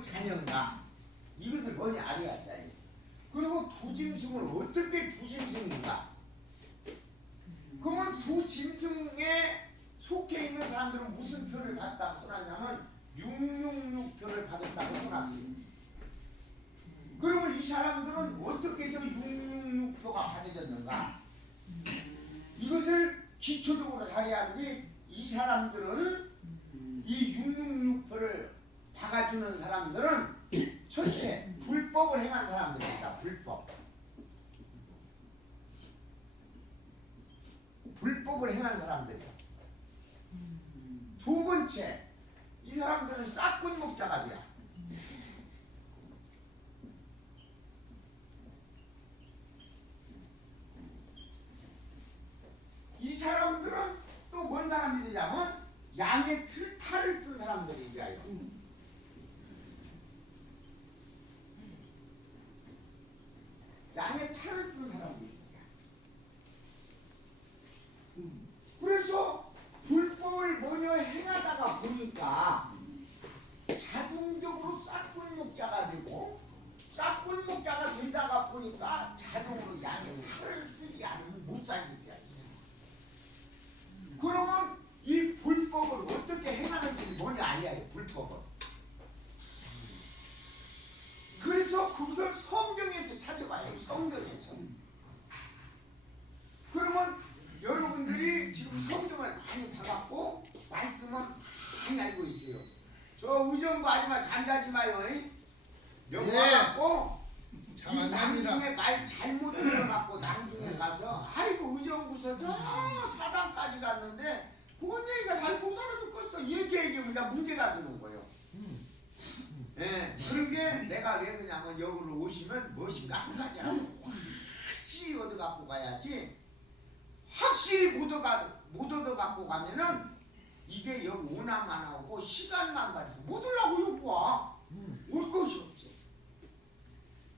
마귀의 자녀인가? 이것을 뭐냐 알아야 한다. 그리고 두 짐승을 어떻게 두 짐승인가? 그러면 두 짐승에 속해 있는 사람들은 무슨 표를 받았다고 써놨냐면 666표를 받았다고 써놨어요. 그러면 이 사람들은 어떻게 해서 666표가 받아졌는가? 이것을 기초적으로 알아야 하는데 이 사람들은 이 666표를 박아주는 사람들은 첫째 불법을 행한 사람들입니다. 불법을 행한 사람들이야. 두 번째 이 사람들은 싹군 목자가 돼요. 이 사람들은 또 뭔 사람들이냐면 양의 탈을 쓴 사람들이에요. 양의 탈을 쓴 사람들입니다. 그래서 불법을 뭐냐 행하다가 보니까 자동적으로 싹군 목자가 되고 싹군 목자가 되다가 보니까 자동으로 양의 탈을 쓰지 않으면 못 살게 돼요. 그러면 이 불법을 어떻게 행하는지 뭐냐 알아야 돼. 불법을. 그래서 그것을 성경에서 찾아봐야 해요. 성경에서. 그러면 여러분들이 지금 성경을 많이 봐갖고 말씀은 많이 알고 있어요. 저 의정부 아줌마 잠자지 마요. 명화갖고 이 나중에 말 잘못 들어갖고 나중에 가서 아이고 의정부서 저 사당까지 갔는데 본인이가 잘 못 알아듣겠어 이렇게 얘기하면 다 문제가 되는 거예요. 예, 그런 게 내가 왜 그러냐면 여기로 오시면 무엇인가 한 가지 확실히 얻어갖고 가야지. 확실히 못 얻어갖고 가면은 이게 여기 오나만 하고 시간만 가려서 못 오려고 여기 와. 올 것이 없어.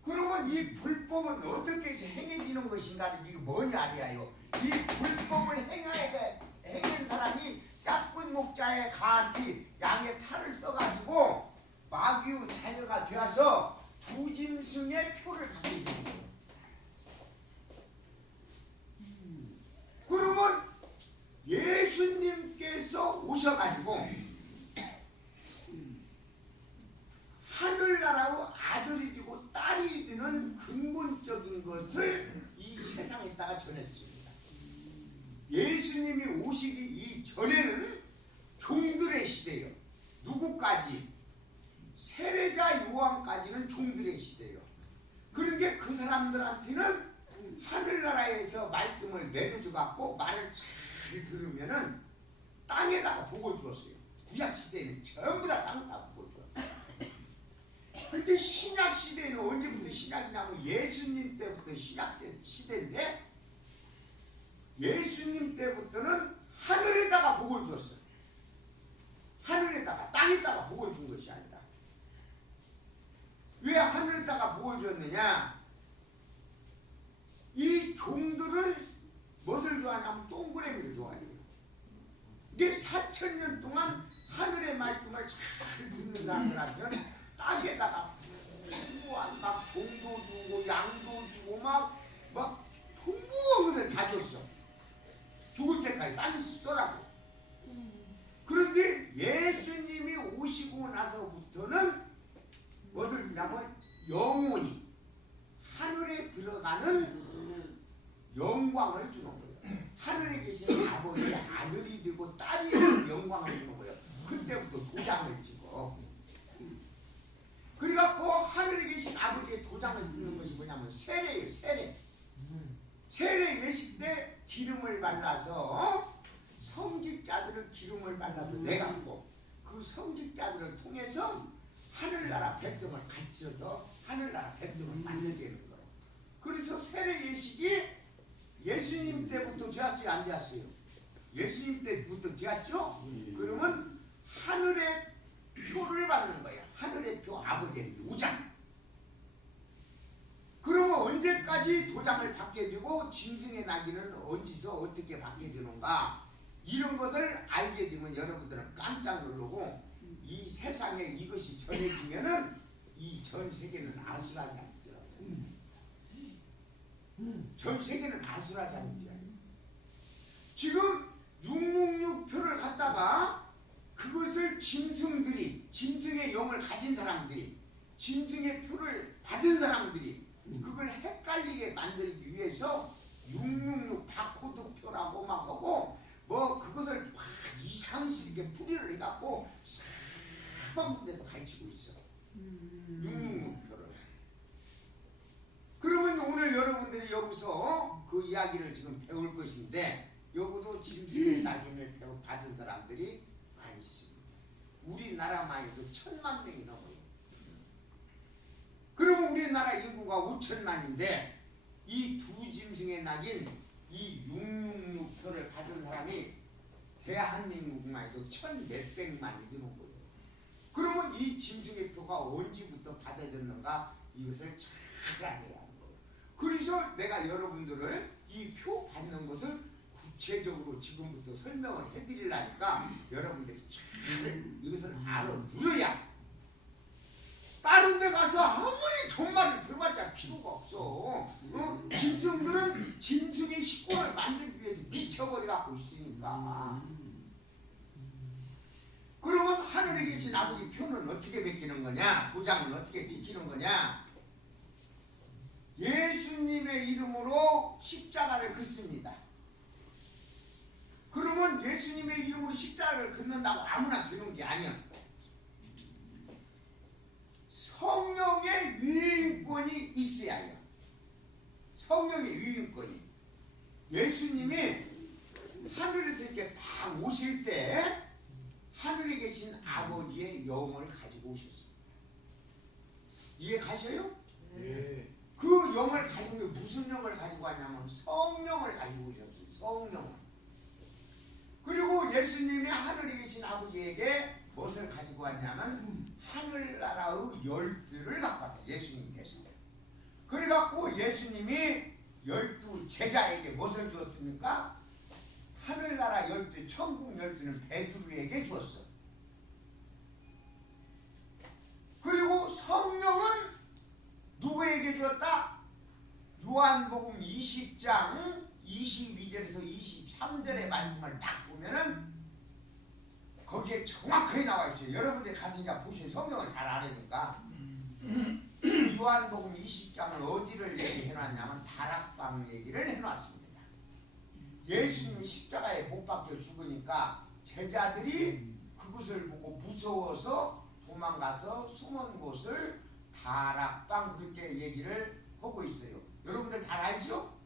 그러면 이 불법은 어떻게 행해지는 것인가? 이게 뭐냐 알아요. 이 불법을 행한 사람이 짝꾼 목자의 가한테 양의 탈을 써가지고 마귀의 자녀가 되어서 두 짐승의 표를 받게 되는 거예요. 그러면 예수님께서 오셔가지고 하늘나라의 아들이 되고 딸이 되는 근본적인 것을 이 세상에다가 전했습니다. 예수님이 오시기 이전에는 종들의 시대예요. 누구까지? 세례자 요한까지는 종들의 시대예요. 그러니까 그 사람들한테는 하늘나라에서 말씀을 내려줘갖고 말을 잘 들으면은 땅에다가 복을 주었어요. 구약 시대에는 전부 다 땅에다가 복을 주었어요. 근데 신약 시대에는 언제부터 시작이냐면 예수님 때부터 신약 시대인데 예수님 때부터는 하늘에다가 복을 주었어요. 하늘에다가 땅에다가 복을 준 것이 아니라. 왜 하늘에다가 복을 주었느냐? 이 종들은 무엇을 좋아하냐면 동그라미를 좋아해요. 이게 4000년 동안 하늘의 말씀을 잘 듣는 사람들한테는 땅에다가 막 종도 주고 양도 주고 막 풍부한 것을 다 줬어. 죽을 때까지 땅에서 쏘라고. 그런데 예수님이 오시고 나서부터는 무엇을 주냐면 영원히 하늘에 들어가는 영광을 주는 거예요. 하늘에 계신 아버지의 아들이 되고 딸이 되는 영광을 주는 거예요. 그때부터 도장을 찍어. 그래갖고 하늘에 계신 아버지의 도장을 찍는 것이 뭐냐면 세례예요. 세례 예식 때 기름을 발라서 성직자들을 기름을 발라서 내갖고 그 성직자들을 통해서 하늘나라 백성을 갖춰서 하늘나라 백성을 만들게는 거예요. 그래서 세례 예식이 예수님 때부터 되었어요? 안 되었어요? 예수님 때부터 되었죠? 그러면 하늘의 표를 받는 거예요. 하늘의 표, 아버지의 도장. 그러면 언제까지 도장을 받게 되고 짐승의 나귀는 어디서 어떻게 받게 되는가? 이런 것을 알게 되면 여러분들은 깜짝 놀라고 이 세상 세상에 이것이 전해지면은 이 전 세계는 아수라장인 줄 알아요. 전 세계는 아수라장인 줄 알아요. 지금 666표를 갖다가 그것을 짐승들이, 짐승의 영을 가진 사람들이, 짐승의 표를 받은 사람들이 그걸 헷갈리게 만들기 위해서 666 바코드 표라고 막 하고 뭐 그것을 막 이상스럽게 풀이를 해갖고 사방분에서 가르치고 있어. 666 표를. 그러면 오늘 여러분들이 여기서 그 이야기를 지금 배울 것인데 여기도 짐승의 낙인을 받은 사람들이 많이 있습니다. 우리나라만 해도 1000만 명이 넘어요. 그러면 우리나라 인구가 5천만인데 이 두 짐승의 낙인 이 666표를 받은 사람이 대한민국만 해도 1400만이 되는 거예요. 그러면 이 짐승의 표가 언제부터 받아졌는가 이것을 잘 알아야 하는 거예요. 그래서 내가 여러분들을 이 표 받는 것을 구체적으로 지금부터 설명을 해드리려니까 여러분들이 잘 이것을 알아들어야 다른 데 가서 아무리 종말을 들어봤자 필요가 없어. 짐승들은 짐승의 식권을 만들기 위해서 미쳐버려갖고 있으니까. 그러면 하늘에 계신 아버지 표는 어떻게 베끼는 거냐? 도장은 어떻게 지키는 거냐? 예수님의 이름으로 십자가를 긋습니다. 그러면 예수님의 이름으로 십자가를 긋는다고 아무나 되는 게 아니야. 성령의 위임권이 있어야 해요. 성령의 위임권이. 예수님이 하늘에서 이렇게 딱 오실 때 하늘에 계신 아버지의 영을 가지고 오셨습니다. 이해 가셔요? 네. 그 영을 가지고 무슨 영을 가지고 왔냐면 성령을 가지고 오셨어요. 성령을. 그리고 예수님이 하늘에 계신 아버지에게 무엇을 가지고 왔냐면 하늘나라의 열두를 갖고 왔어요. 예수님께서. 그래갖고 예수님이 12 제자에게 무엇을 주었습니까? 하늘나라 12, 천국 12는 베드로에게 주었어. 그리고 성령은 누구에게 주었다? 요한복음 20장 22절에서 23절의 말씀을 딱 보면은 거기에 정확하게 나와 있어요. 여러분들이 가서 이제 보시면 성경을 잘 알으니까. 요한복음 20장은 어디를 얘기해놨냐면 다락방 얘기를 해놨습니다. 예수님이 십자가에 못 박혀 죽으니까 제자들이 그것을 보고 무서워서 도망가서 숨은 곳을 다락방 그렇게 얘기를 하고 있어요. 여러분들 잘 알죠?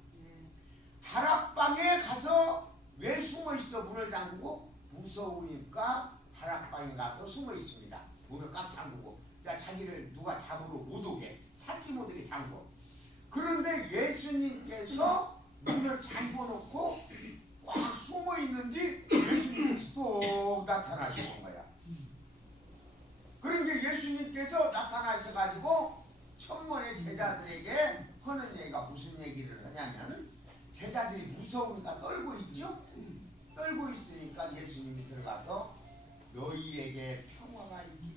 다락방에 가서 왜 숨어 있어? 문을 잠그고 무서우니까 다락방에 가서 숨어 있습니다. 문을 꽉 잠그고 자기를 누가 잡으러 못 오게 찾지 못하게 잠궈. 그런데 예수님께서 문을 잠궈놓고 꽉 숨어 있는지 예수님께서 또 나타나시는 거야. 그러니까 예수님께서 나타나셔가지고 천문의 제자들에게 하는 얘기가 무슨 얘기를 하냐면 제자들이 무서우니까 떨고 있죠? 떨고 있으니까 예수님이 들어가서 너희에게 평화가 있기를.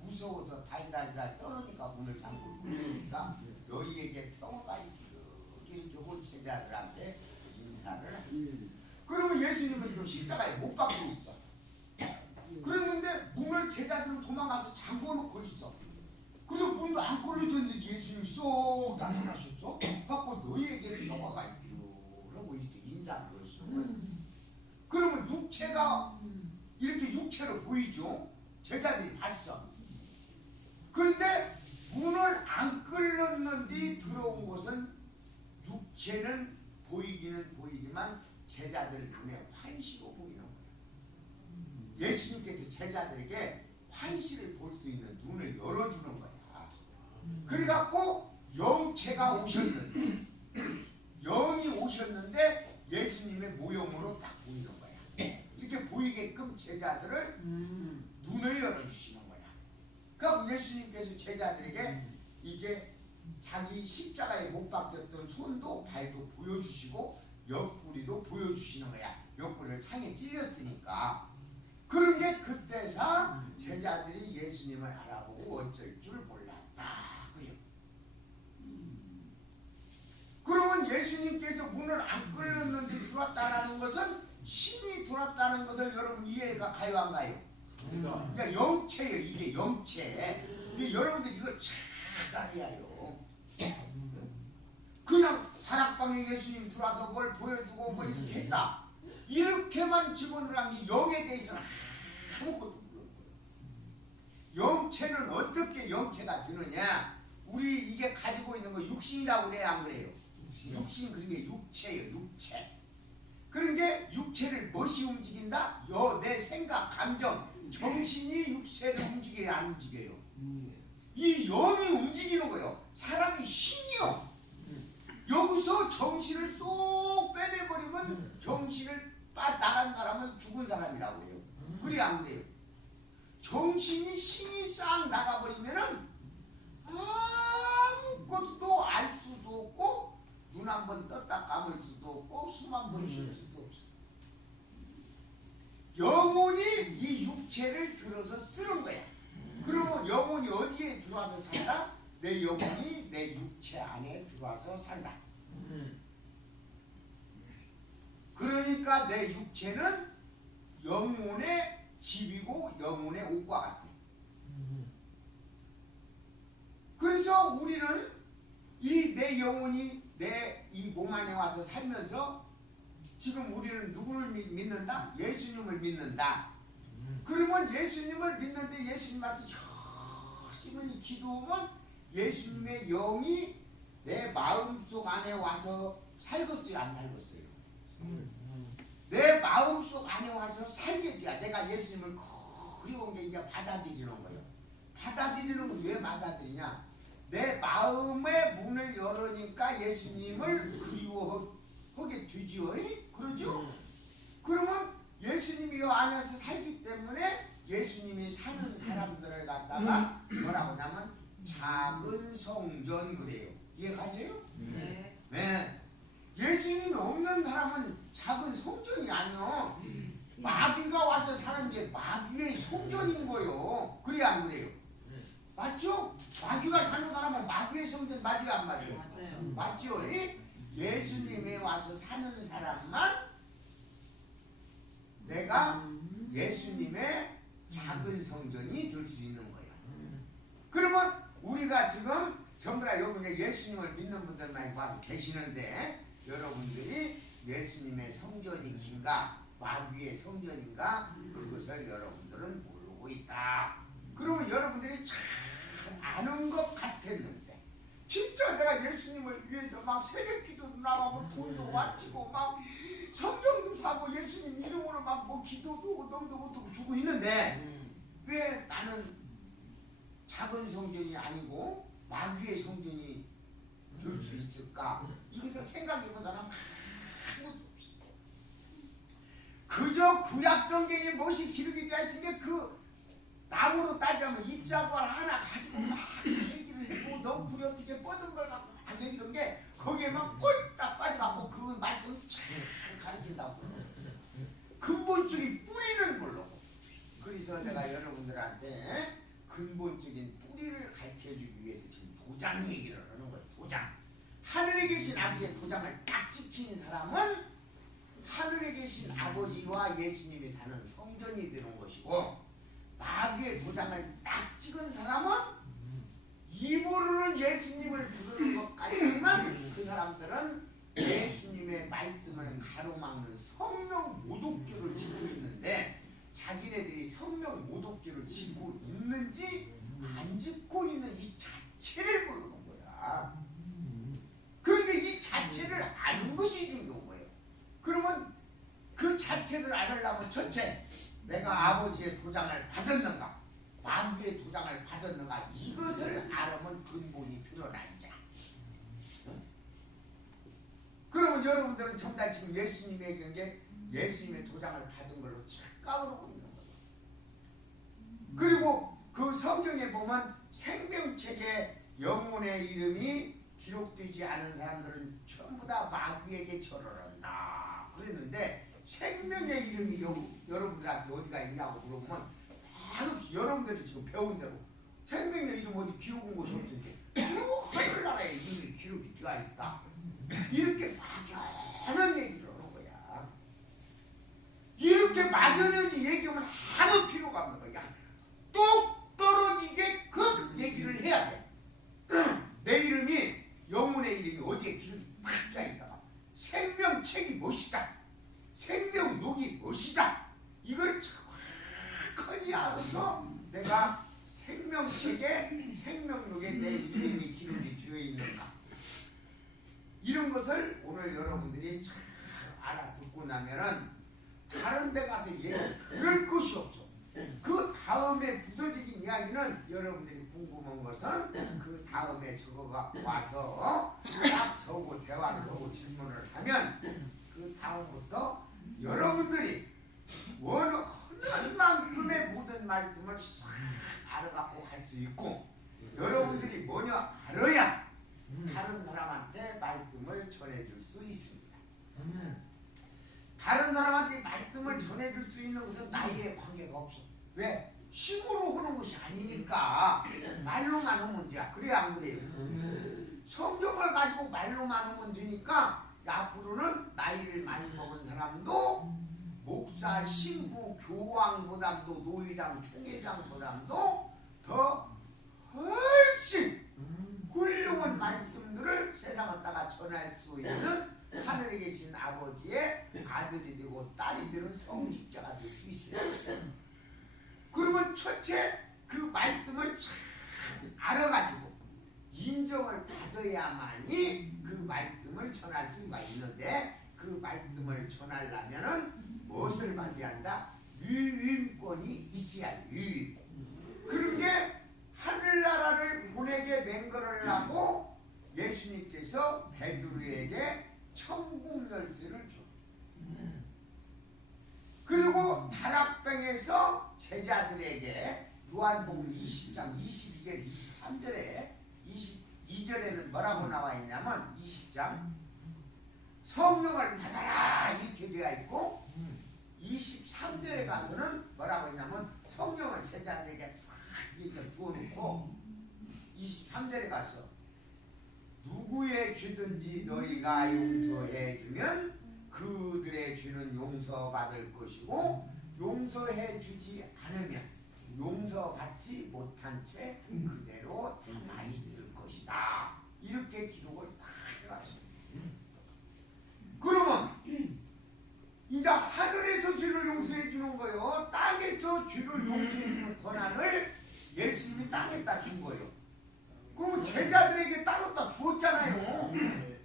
무서워서 달달달 떨으니까 문을 잠그고 그러니까 너희에게 평화가 있기를. 이 좋은 제자들한테 인사를 해. 그러면 예수님은 그 십자가에 못 박고 있어. 그랬는데 문을 제자들은 도망가서 잠궈놓고 있어. 그래서 문도 안 걸려졌는데 예수님이 쏙 나타나셨어. 갖고 너희에게 평화가 있기로 이렇게 인사를 하시는 거예요. 그러면 육체가 이렇게 육체로 보이죠. 제자들이 봤어. 그런데 문을 안 끌렸는데 들어온 것은 육체는 보이기는 보이지만 제자들 눈에 환시로 보이는 거예요. 예수님께서 제자들에게 환시를 볼 수 있는 눈을 열어주는 거야. 그래갖고 영체가 오셨는데 영이 오셨는데 예수님의 모형으로 딱 보이는 거야. 이렇게 보이게끔 제자들을 눈을 열어주시는 거야. 그래서 예수님께서 제자들에게 이게 자기 십자가에 못 박혔던 손도 발도 보여주시고 옆구리도 보여주시는 거야. 옆구리를 창에 찔렸으니까. 그런 게 그때서 제자들이 예수님을 알아보고 어쩔 줄 몰랐다. 그래요. 그러면 예수님께서 문을 안 끌었는데 들어왔다는 것은 신이 들어왔다는 것을 여러분 이해가 가요 안 가요? 그러니까 영체예요. 이게 영체. 근데 여러분들 이거 잘 알아야 해요. 그냥 다락방에 예수님 들어와서 뭘 보여주고 뭐 이렇게 했다. 이렇게만 집어넣으라는 게 영에 대해서는 아무것도 모르는 거예요. 영체는 어떻게 영체가 되느냐? 우리 이게 가지고 있는 거 육신이라고 그래야 안 그래요? 육신 그런 게 육체예요. 육체. 그런 게 육체를 무엇이 움직인다? 내 생각, 감정, 정신이 육체를 움직여야 안 움직여요. 이 영이 움직이는 거예요. 사람이 신이요. 여기서 정신을 쏙 빼내버리면 정신을 나간 사람은 죽은 사람이라고 해요. 그래 안 그래요? 정신이 신이 싹 나가버리면은 아무것도 알 수도 없고 눈 한 번 떴다 감을 수도 없고 숨 한 번 쉴 수도 없어. 영혼이 이 육체를 들어서 쓰는 거야. 그러면 영혼이 어디에 들어와서 산다? 내 영혼이 내 육체 안에 들어와서 산다. 그러니까 내 육체는 영혼의 집이고 영혼의 옷과 같아. 그래서 우리는 이 내 영혼이 내 이 몸 안에 와서 살면서 지금 우리는 누구를 믿는다? 예수님을 믿는다. 그러면 예수님을 믿는데 예수님한테 열심히 기도하면 예수님의 영이 내 마음속 안에 와서 살겠어요? 안 살겠어요? 내 마음속 안에 와서 살게 돼야 내가 예수님을 그리운 게 이제 받아들이는 거예요. 받아들이는 건 왜 받아들이냐? 내 마음의 문을 열으니까 예수님을 그리워하게 되지요. 그러죠? 그러면 예수님이 이 안에서 살기 때문에 예수님이 사는 사람들을 갖다가 뭐라고 하냐면 작은 성전 그래요. 이해가세요? 네. 네. 예수님이 없는 사람은 작은 성전이 아니요. 마귀가 와서 사는 게 마귀의 성전인 거요. 그래 안 그래요? 맞죠? 마귀가 사는 사람은 마귀의 성전 맞아요 안 맞아요? 맞아요. 맞죠? 예수님이 와서 사는 사람만 내가 예수님의 작은 성전이 될 수 있는 거예요. 그러면 우리가 지금 전부 다 여기 예수님을 믿는 분들만 와서 계시는데 여러분들이 예수님의 성전인가 마귀의 성전인가 그것을 여러분들은 모르고 있다. 그러면 여러분들이 잘 아는 것 같았는데 진짜 내가 예수님을 위해서 막 새벽기도도 나가고 돈도 바치고 막 성경도 사고 예수님 이름으로 막 뭐 기도도 하고 너무도 못하고 주고 있는데 왜 나는 작은 성전이 아니고 마귀의 성전이 될 수 있을까? 이것을 생각해본 사람 아무도 없어. 그저 구약 성경에 무엇이 기록이 되어 있으니 그 나무로 따지면 잎사과 하나 가지고 막 얘기를 해고 넝쿨이 어떻게 뻗은 걸 갖고 막 얘기하는 게 거기에만 꼴딱 빠져갖고 그 말씀 참 가르친다고. 근본적인 뿌리는 모르고. 그래서 내가 여러분들한테 근본적인 뿌리를 가르쳐주기 위해서 지금 도장 얘기를 하는 거예요. 도장. 하늘에 계신 아버지의 도장을 딱 지킨 사람은 하늘에 계신 아버지와 예수님이 사는 성전이 되는 것이고 마귀의 도장을 딱 찍은 사람은 입으로는 예수님을 부르는 것 같지만 그 사람들은 예수님의 말씀을 가로막는 성령 모독죄를 짓고 있는데 자기네들이 성령 모독죄를 짓고 있는지 안 짓고 있는 이 자체를 모르는 거야. 그런데 이 자체를 아는 것이 중요한 거예요. 그러면 그 자체를 알으려면 첫째 내가 아버지의 도장을 받았는가 마귀의 도장을 받았는가 이것을 알으면 근본이 드러나자. 그러면 여러분들은 정말 지금 예수님의 경계 예수님의 도장을 받은 걸로 착각을 하고 있는 거예요. 그리고 그 성경에 보면 생명책에 영혼의 이름이 기록되지 않은 사람들은 전부 다 마귀에게 절하란다 그랬는데 생명의 이름이 여러분들한테 어디가 있냐고 물어보면 여러분들 여러분들이 지금 배운 대로 생명의 이름 어디 기록한 곳이 없는데 하늘나라에 이름이 기록이 되어 있다. 이렇게 막연한 얘기를 하는 거야. 이렇게 막연하게 얘기하면 아무 필요가 없는 거야. 뚝 떨어지게끔 얘기를 해야 돼. 내 이름이 영혼의 이름이 어디에 기록이 탁 되어 있다. 생명책이 무엇이다. 생명록이 무엇이다. 이걸 정확하게 알아서 내가 생명책에 생명록에 내 이름이 기록이 되어 있는가. 이런 것을 오늘 여러분들이 잘 알아듣고 나면은 다른 데 가서 얘기 들을 것이 없어. 그 다음에 부서지긴 이야기는 여러분들이 궁금한 것은 그 다음에 저거가 와서 딱 저거 대화를 하고 질문을 하면 그 다음부터 여러분들이 원하는 만큼의 모든 말씀을 싹 알아갖고 할 수 있고 여러분들이 뭐냐 알아야 다른 사람한테 말씀을 전해줄 수 있습니다. 다른 사람한테 말씀을 전해줄 수 있는 것은 나이에 관계가 없어. 왜? 힘으로 하는 것이 아니니까 말로만 하면 돼야. 그래 안 그래요? 성경을 가지고 말로만 하면 되니까 앞으로는 나이를 많이 먹은 사람도 목사, 신부, 교황보다도 노회장, 총회장보다도 더 훨씬 훌륭한 말씀들을 세상 갖다가 전할 수 있는 하늘에 계신 아버지의 아들이 되고 딸이 되는 성직자가 될 수 있어요. 그러면 첫째 그 말씀을 잘 알아가지고 인정을 받아야만이 그 말씀을 전할 수가 있는데 그 말씀을 전하려면은 무엇을 받아야 한다? 유인권이 있어야 해. 유인권. 그런 게 하늘나라를 보내게 맹글하려고 예수님께서 베드로에게 천국 열쇠를 줘. 그리고 다락방에서 제자들에게 요한복음 20장 22절 23절에 22절에는 뭐라고 나와 있냐면 20장 성령을 받아라 이렇게 되어 있고 23절에 가서는 뭐라고 했냐면 성령을 제자들에게 싹 이렇게 주어놓고 23절에 가서 누구의 죄든지 너희가 용서해 주면 그들의 죄는 용서받을 것이고 용서해 주지 않으면 용서받지 못한 채 그대로 남아있을 것이다. 이렇게 기록을 다 해놨어요. 그러면 이제 하늘에서 죄를 용서해 주는 거예요. 땅에서 죄를 용서해 주는 권한을 예수님이 땅에다 준 거예요. 그러면 제자들에게 따로다 주었잖아요.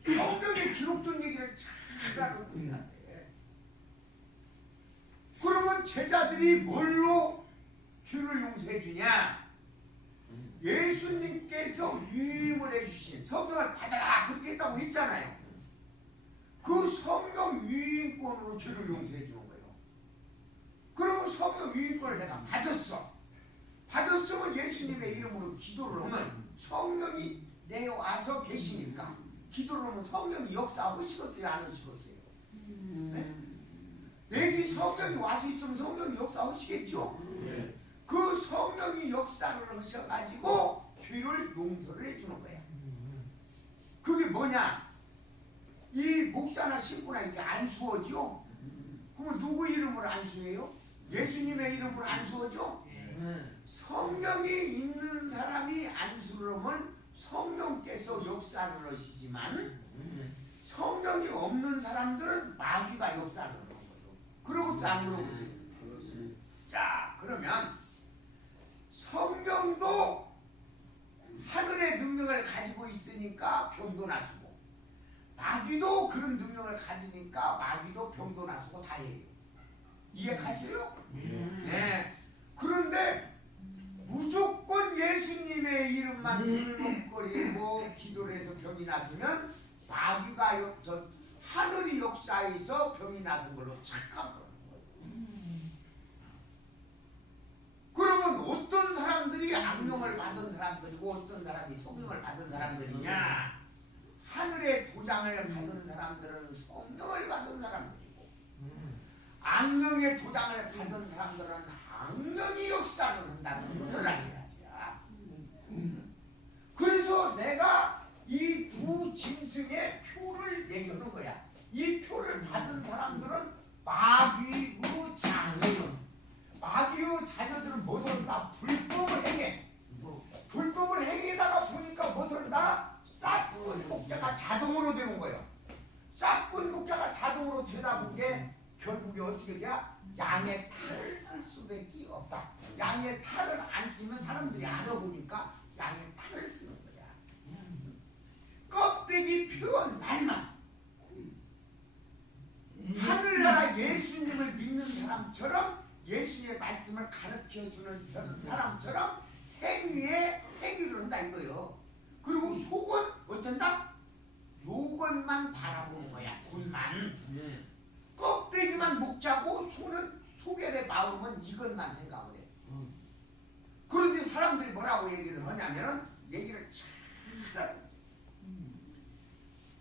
성경에 기록된 얘기를 잘 알아들어야 돼. 그러면 제자들이 뭘로 죄를 용서해 주냐? 예수님께서 유임을 해주신 성경을 받아라 그렇게 했다고 했잖아요. 그 성령 유임권으로 죄를 용서해 주는 거예요. 그러면 성령 유임권을 내가 받았어. 받았으면 예수님의 이름으로 기도를 하면 성령이 내 와서 계시니까 기도를 하면 성령이 역사하시겠어요? 안 하시겠어요? 네? 내게 성령이 와서 있으면 성령이 역사하시겠죠? 네. 그 성령이 역사를 하셔가지고 죄를 용서를 해주는 거야. 그게 뭐냐? 이 목사나 신부나 이게 안수어죠? 그러면 누구 이름으로 안수해요? 예수님의 이름으로 안수어죠? 성령이 있는 사람이 안수를 하면 성령께서 역사를 하시지만 성령이 없는 사람들은 마귀가 역사를 하는 거예요. 그러고도 안 그러고요. 자, 그러면 성령도 하늘의 능력을 가지고 있으니까 병도 나수고 마귀도 그런 능력을 가지니까 마귀도 병도 나수고 다 해요. 이해 가시죠? 네. 그런데 무조건 예수님의 이름만 들먹거리고 기도를 해서 병이 났으면 마귀가 하늘이 역사에서 병이 났은 걸로 착각을 하는 거예요. 그러면 어떤 사람들이 악령을 받은 사람들이고 어떤 사람이 성령을 받은 사람들이냐? 하늘의 도장을 받은 사람들은 성령을 받은 사람들이고 악령의 도장을 받은 사람들은 악령이 역사를 한다는 것을 자기가 불법을 행해. 불법을 행해다가 보니까 무엇을 다 싹군 목자가 자동으로 되는 거예요. 싹군 목자가 자동으로 되다 본 게 결국에 어떻게 돼? 양의 탈을 쓸 수밖에 없다. 양의 탈을 안 쓰면 사람들이 알아보니까 양의 탈을 쓰는 거야. 껍데기 표현 말만. 하늘나라 예수님을 믿는 사람처럼 예수님의 말씀을 가르쳐주는 사람처럼 행위를 한다 이거요. 그리고 속은 어쩐다? 요것만 바라보는 거야. 돈만. 껍데기만 먹자고 속의 마음은 이것만 생각을 해. 그런데 사람들이 뭐라고 얘기를 하냐면은 얘기를 잘 하는 거야.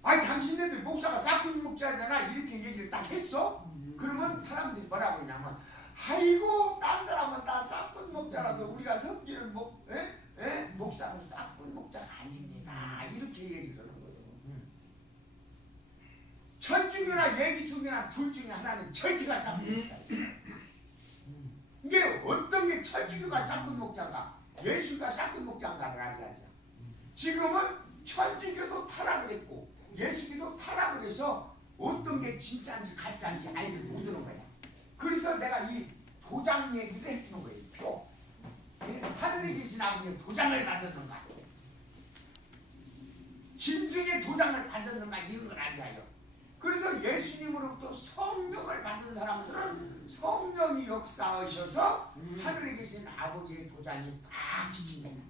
아니 당신네들 목사가 싹군 목자잖아 이렇게 얘기를 딱 했어? 그러면 사람들이 뭐라고 하냐면 아이고 딴 사람은 다 싹군 목자라도 우리가 섬기는 목사는 싹군 목자가 아닙니다 이렇게 얘기를 하는 거예요. 천중이나 예기중이나 둘 중에 하나는 철치가 싹군 목자. 이게 어떤 게 철치가 싹군 목자인가 예수가 싹군 목자인가를 알아야죠. 지금은 천주교도 타락을 했고 예수기도 타락을 해서 어떤 게 진짜인지 가짜인지 알지 못하는 거야. 그래서 내가 이 도장 얘기를 해주는 거예요. 표. 하늘에 계신 아버지의 도장을 받았는가 짐승의 도장을 받았는가 이런 걸 알아요. 그래서 예수님으로부터 성령을 받은 사람들은 성령이 역사하셔서 하늘에 계신 아버지의 도장이 딱 지킵니다.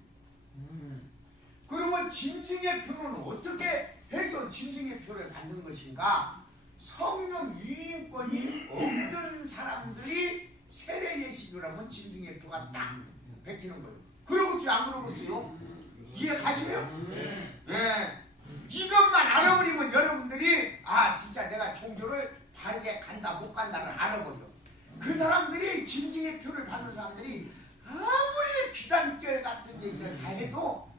그러면 짐승의 표는 어떻게 해서 짐승의 표를 받는 것인가? 성령 유인권이 없는 사람들이 세례 예식을 하면 짐승의 표가 딱 베끼는 거예요. 그러겠죠? 안 그러겠어요? 이해 가시나요? 네. 이것만 알아버리면 여러분들이 진짜 내가 종교를 바르게 간다 못 간다를 알아버려. 그 사람들이 짐승의 표를 받는 사람들이 아무리 비단결 같은 얘기를 다 해도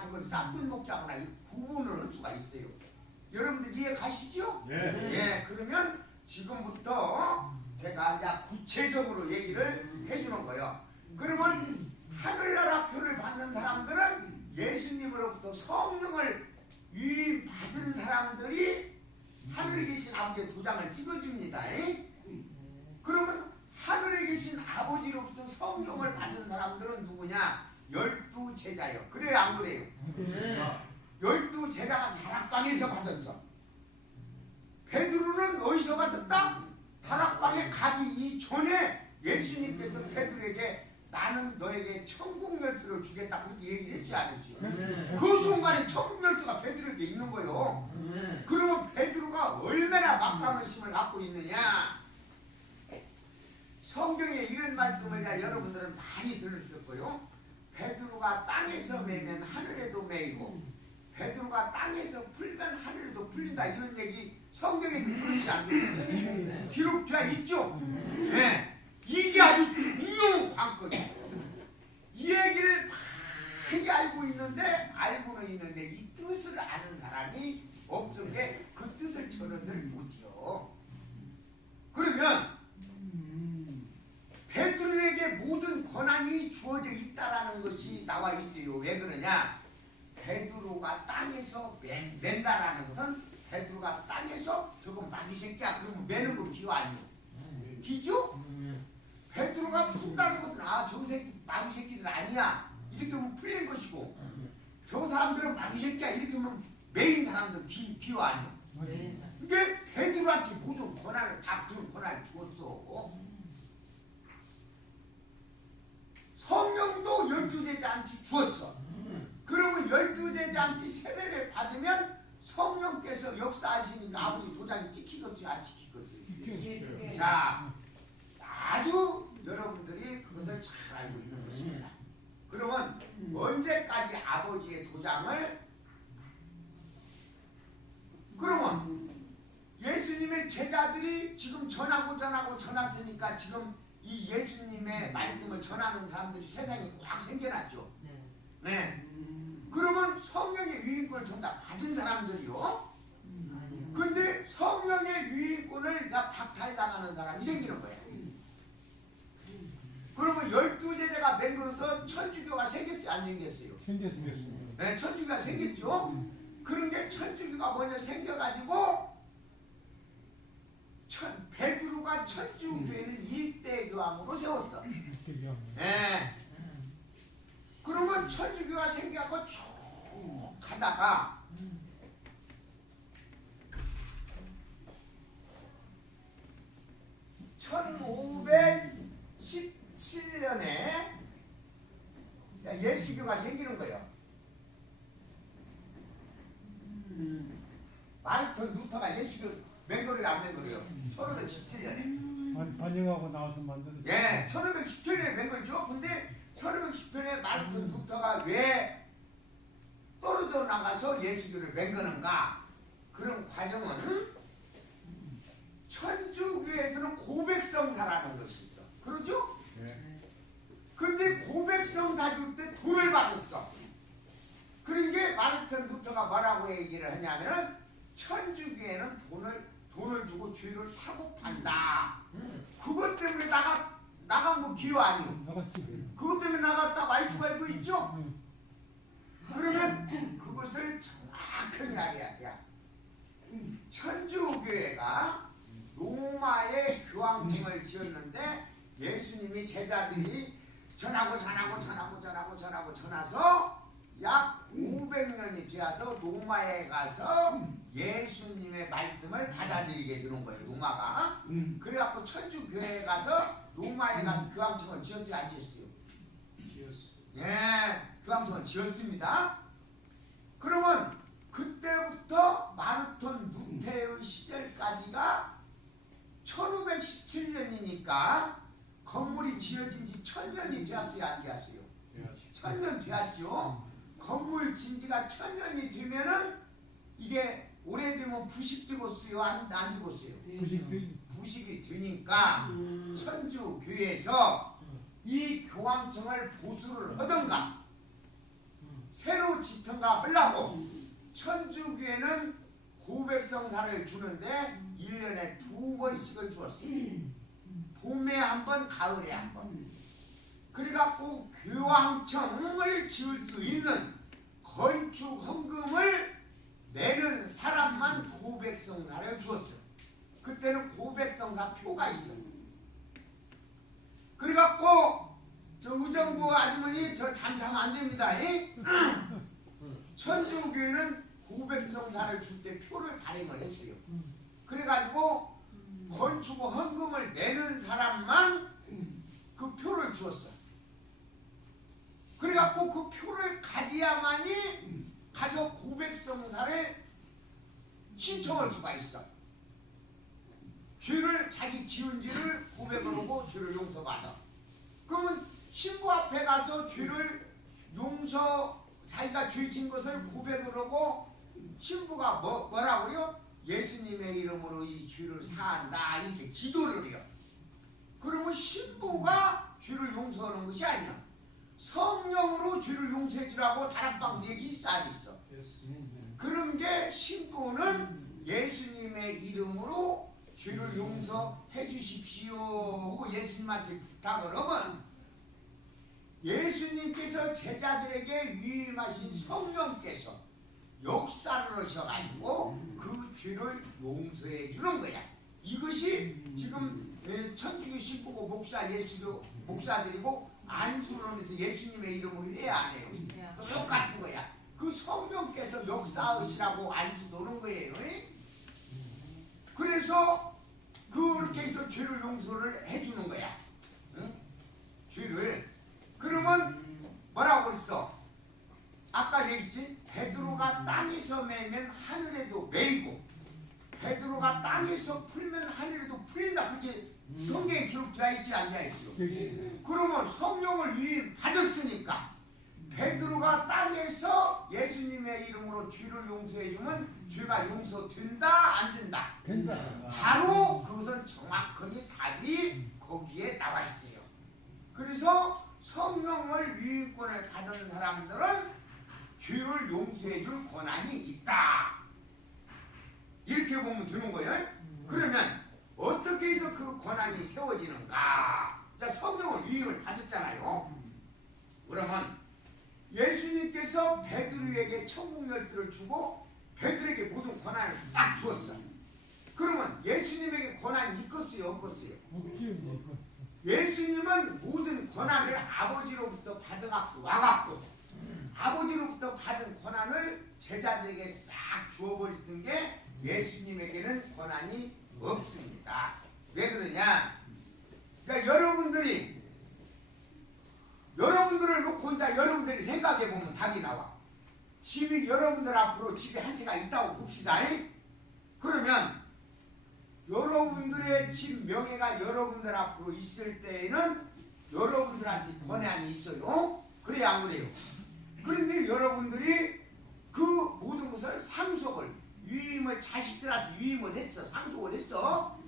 저걸 싹군 목자구나 이 구분을 할 수가 있어요. 여러분들 이해 가시죠? 네. 그러면 지금부터 제가 이제 구체적으로 얘기를 해주는 거예요. 그러면 하늘나라 표를 받는 사람들은 예수님으로부터 성령을 받은 사람들이 하늘에 계신 아버지의 도장을 찍어줍니다. 그러면 하늘에 계신 아버지로부터 성령을 받은 사람들은 누구냐? 12제자요. 그래요 안 그래요? 12제자가 다락방에서 받았어. 베드로는 어디서 받았다? 다락방에 가기 이전에 예수님께서 베드로에게 나는 너에게 천국 열쇠를 주겠다 그렇게 얘기를 했지 않았지? 그 순간에 천국 열쇠가 베드로에게 있는 거예요. 그러면 베드로가 얼마나 막강의심을 갖고 있느냐? 성경에 이런 말씀을 여러분들은 많이 들었을 거예요. 베드로가 땅에서 매면 하늘에도 매이고 베드로가 땅에서 풀면 하늘에도 풀린다 이런 얘기 성경에서 들으시지 않나요? 기록되어 있죠? 네. 이게 아주 중요한 관건이에요. 이 얘기를 많이 알고는 있는데 이 뜻을 아는 사람이 없은 게 그 뜻을 전언을 못해요. 그러면 베드로에게 모든 권한이 주어져 있다라는 것이 나와 있어요. 왜 그러냐? 베드로가 땅에서 맨다라는 것은 베드로가 땅에서 저거 마귀 새끼야 그러면 매는 거 기어 아니요? 기죠? 베드로가 푼다는 것은 저 새끼 마귀 새끼들 아니야 이렇게 하면 풀린 것이고 저 사람들은 마귀 새끼야 이렇게 하면 매인 사람들은 기어 아니요? 근데 베드로한테 모든 권한을 다 그런 권한을 주었어. 성령도 12제자한테 주었어. 그러면 12제자한테 세례를 받으면 성령께서 역사하시니까 아버지 도장이 찍히겠지 안 찍히겠지? 자, 아주 여러분들이 그것을 잘 알고 있는 것입니다. 그러면 언제까지 아버지의 도장을 그러면 예수님의 제자들이 지금 전하고 지금 이 예수님의 말씀을 전하는 사람들이 세상에 꽉 생겨났죠. 네. 그러면 성령의 유인권을 전부 다 받은 사람들이요. 근데 성령의 유인권을 다 박탈당하는 사람이 생기는 거예요. 그러면 12제자가 예수가 맹글어서 천주교가 생겼지 안 생겼어요? 생겼습니다. 네, 천주교가 생겼죠. 그런 게 천주교가 먼저 생겨가지고 베드로가 천주교회는 일대 교황으로 세웠어. 네. 그러면 천주교가 생겨갖고 쭉 가다가 (1517년에) 예수교가 생기는 거예요. 마르틴 루터가 예수교 맹거를 안 맹거래요. 1517년에. 반영하고 나와서 만든. 예, 1517년에 맹거죠. 근데 1517년에 마르틴 루터가 왜 떨어져 나가서 예수교를 맹거는가? 그런 과정은 천주교에서는 고백성사라는 것이 있어. 그러죠? 근데 고백성사 줄 때 돈을 받았어. 그런 게 마르틴 루터가 뭐라고 얘기를 하냐면은 천주교에는 돈을 주고 죄를 사고 판다. 그것 때문에 나간 거 기여 아니요. 나갔지. 그것 때문에 나갔다고 알고 있죠? 그러면 그것을 정확하게 알아야. 천주교회가 로마에 교황청을 지었는데 예수님이 제자들이 전하고 전해서 약 500년이 되어서 로마에 가서 예수님의 말씀을 받아들이게 되는 거예요. 로마가. 그래갖고 천주교회에 가서 로마에 가서 교황청을 지었지 안 지었어요? 지었어. 예, 교황청을 지었습니다. 그러면 그때부터 마르틴 루테의 시절까지가 1517년이니까 건물이 지어진 지 1000년이 되었어요, 안 되었어요? 1000년 되었죠. 건물 진지가 1000년이 되면은 이게 오래되면 부식되겠어요, 안 되겠어요? 부식이 되니까 천주교회에서 이 교황청을 보수를 하던가 새로 짓던가 하려고 천주교회는 고백성사를 주는데 1년에 2번씩을 주었어요. 봄에 한 번, 가을에 한 번. 그래갖고 교황청을 지을 수 있는 건축 헌금을 내는 사람만 고백성사를 주었어요. 그때는 고백성사 표가 있어. 그래갖고 저 의정부 아주머니 저 잠자면 안 됩니다. 천주교회는 고백성사를 줄 때 표를 발행을 했어요. 그래가지고 건축 헌금을 내는 사람만 그 표를 주었어. 그래갖고 그 표를 가져야만이 가서 고백성사를 신청할 수가 있어. 죄를 자기 지은 죄를 고백을 하고 죄를 용서받아. 그러면 신부 앞에 가서 죄를 자기가 죄 지은 것을 고백을 하고 신부가 뭐라고 그래요? 예수님의 이름으로 이 죄를 사한다 이렇게 기도를 해요. 그러면 신부가 죄를 용서하는 것이 아니야. 성령으로 죄를 용서해 주라고 다락방에서 있어 안 있어? 그런 게 신부는 예수님의 이름으로 죄를 용서해 주십시오 하고 예수님한테 부탁을 하면 예수님께서 제자들에게 위임하신 성령께서 역사를 하셔가지고 그 죄를 용서해 주는 거야. 이것이 지금 천주교 신부고 목사들이고 안수를 하면서 예수님의 이름으로 해야 안 해요. 똑같은 거야. 그 성령께서 역사하시라고 안수도 하는 거예요. 그래서 그렇게 해서 죄를 용서를 해주는 거야. 응? 죄를. 그러면 뭐라고 그랬어? 아까 얘기했지? 베드로가 땅에서 매면 하늘에도 매이고 베드로가 땅에서 풀면 하늘에도 풀린다. 그렇게 성경에 기록되어 있지 않냐 했죠. 그러면 성령을 위임 받았으니까 베드로가 땅에서 예수님의 이름으로 죄를 용서해 주면 죄가 용서된다 안 된다? 된다. 바로 그것은 정확하게 답이 거기에 나와 있어요. 그래서 성령을 위임권을 받은 사람들은 죄를 용서해 줄 권한이 있다. 이렇게 보면 되는 거예요. 그러면 어떻게 해서 그 권한이 세워지는가? 자, 성령을 위임을 받았잖아요. 그러면 예수님께서 베드로에게 천국 열쇠를 주고 베드로에게 모든 권한을 딱 주었어. 그러면 예수님에게 권한이 있겠어요, 없겠어요? 없지요. 예수님은 모든 권한을 아버지로부터 받아갖고 와갖고 아버지로부터 받은 권한을 제자들에게 싹 주어버리는 게 예수님에게는 권한이 없습니다. 왜 그러냐? 그러니까 여러분들을 놓고 혼자 여러분들이 생각해보면 답이 나와. 집이 여러분들 앞으로 집이 한 채가 있다고 봅시다. 그러면 여러분들의 집 명예가 여러분들 앞으로 있을 때에는 여러분들한테 권한이 있어요. 그래야 안 그래요? 그런데 여러분들이 그 모든 것을 상속을 유임을 자식들한테 유임을 했어. 상속을 했어.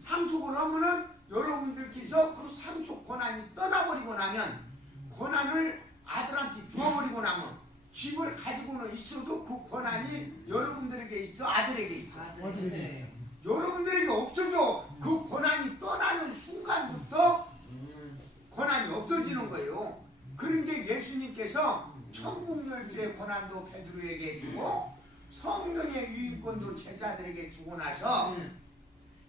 상속을 하면은 여러분들께서 그 상속 권한이 떠나버리고 나면 권한을 아들한테 주어버리고 나면 집을 가지고는 있어도 그 권한이 여러분들에게 있어, 아들에게 있어. 여러분들에게 없어져. 그 권한이 떠나는 순간부터 권한이 없어지는 거예요. 그런 게 예수님께서 천국 열쇠의 권한도 베드로에게 주고 성령의 유인권도 제자들에게 주고 나서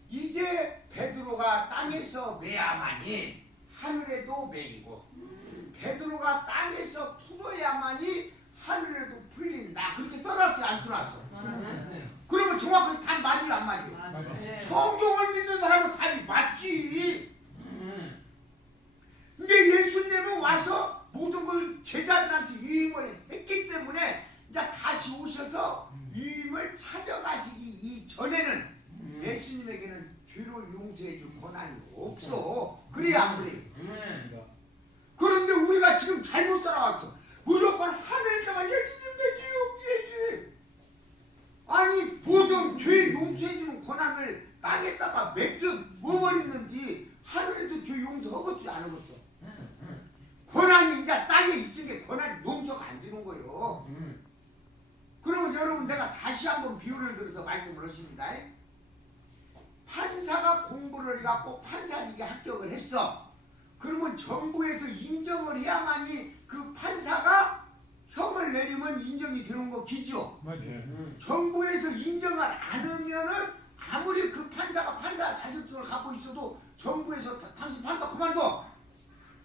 이제 베드로가 땅에서 매야만이 하늘에도 매이고 베드로가 땅에서 풀어야만이 하늘에도 풀린다. 그렇게 써놨어요, 안 써놨어? 그러면 정확하게 답이 맞을 안 맞아요? 성경을 믿는 사람은 답이 맞지. 근데 예수님은 와서 모든 걸 제자들한테 유임을 했기 때문에 이제 다시 오셔서 유임을 찾아가시기 이전에는 예수님에게는 죄를 용서해줄 권한이 없어. 그래야 안 그래요? 그런데 우리가 지금 잘못 살아왔어. 무조건 하늘에다가 예수님 내 죄 용서해주지. 아니 모든 죄 용서해주는 권한을 땅에다가 맡겨 부어버렸는지 하늘에서 죄 용서하겠지 안 하겠어? 권한이 이제 땅에 있으니까 권한이 용서가 안 되는 거예요. 그러면 여러분 내가 다시 한번 비유를 들어서 말씀을 하십니다. 판사가 공부를 해갖고 판사직에 합격을 했어. 그러면 정부에서 인정을 해야만이 그 판사가 형을 내리면 인정이 되는 거 기죠? 맞아요. 정부에서 인정을 안 하면은 아무리 그 판사가 판사 자격증을 갖고 있어도 정부에서 당신 판사 그만둬.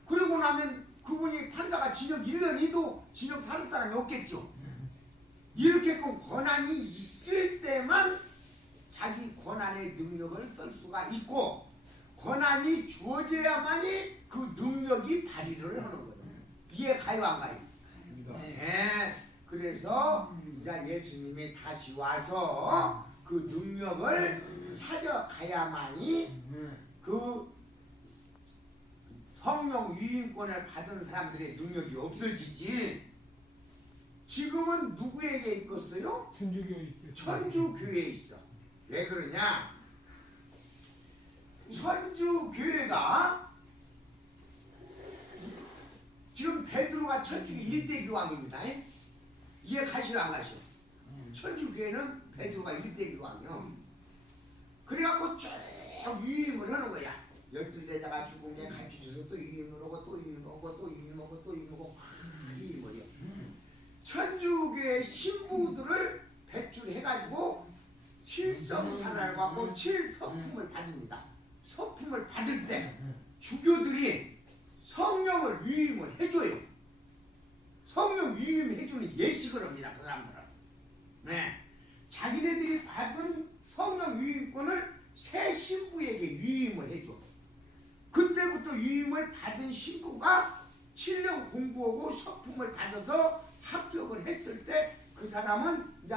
그러고 나면 그분이 판사가 징역 1년이도 징역 살 사람이 없겠죠. 이렇게끔 권한이 있을 때만 자기 권한의 능력을 쓸 수가 있고 권한이 주어져야만이 그 능력이 발휘를 하는 거예요. 이해 가요 안 가요? 네. 그래서 이제 예수님이 다시 와서 그 능력을 찾아가야만이 그 성령 유인권을 받은 사람들의 능력이 없어지지. 지금은 누구에게 있겠어요? 천주교에 있죠. 천주교회에 있어. 왜 그러냐? 천주교회가 지금 베드로가 천주교 1대 교황입니다. 이해 가시오 안 가시오? 천주교회는 베드로가 1대 교황이요. 그래갖고 쭉 유임을 하는 거야. 12제자가 죽음에 가르쳐줘서 또 유임을 하고 또 유임을 하고 또 유임을 하고 또 유임을 하고 유임을 해요. 천주교회 신부들을 배출해가지고 7성탄을 갖고 7서품을 받습니다. 서품을 받을 때 주교들이 성령을 유임을 해줘요. 성령 유임해주는 예식을 합니다. 그 사람들은. 네. 자기네들이 받은 성령 유임권을 새 신부에게 유임을 해줘. 그때부터 유임을 받은 신부가 7년 공부하고 서품을 받아서 합격을 했을 때 그 사람은 이제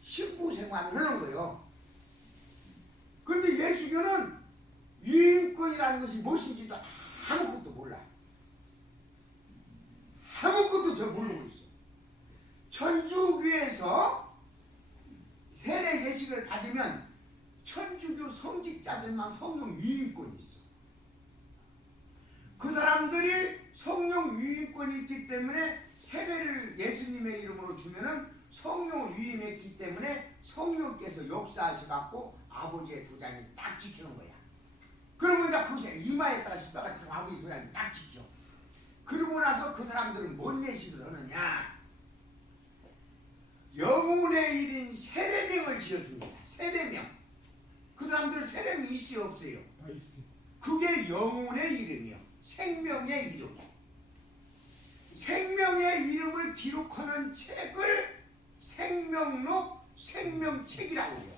신부 생활을 하는 거예요. 그런데 예수교는 유임권이라는 것이 무엇인지도 아무것도 몰라. 아무것도 잘 모르고 있어. 천주교에서 세례 예식을 받으면 천주교 성직자들만 성령 유임권이 있어. 그 사람들이 성령 유임권이 있기 때문에 세례를 예수님의 이름으로 주면은 성령을 유임했기 때문에 성령께서 역사하셔갖고 아버지의 도장이 딱 지키는 거야. 그러면 이제 그것이 이마에다가 십자가를 아버지 도장이 딱 지켜. 그러고 나서 그래서 그 사람들은 뭔 예식을 하느냐? 영혼의 일인 세례명을 지어줍니다. 세례명. 그 사람들 세례명이 있어요, 없어요? 다 있어요. 그게 영혼의 이름이요. 생명의 이름. 생명의 이름을 기록하는 책을 생명록, 생명책이라고 해요.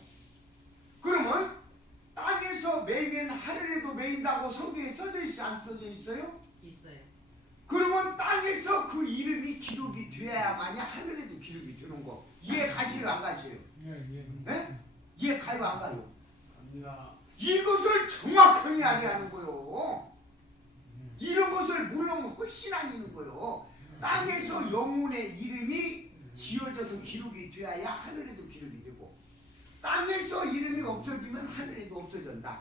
그러면 땅에서 매이면 하늘에도 매인다고 성경에 써져 있어요? 안 써져 있어요? 있어요. 그러면 땅에서 그 이름이 기록이 돼야만이 하늘에도 기록이 되는 거. 이해 가지요, 안 가지요? 예. 예? 이해 가요, 안 가요? 갑니다. 이것을 정확하게 알아야 하는 거요. 이런 것을 모르면 훨씬 아니는 거요. 땅에서 영혼의 이름이 지어져서 기록이 되어야 하늘에도 기록이 되고, 땅에서 이름이 없어지면 하늘에도 없어진다.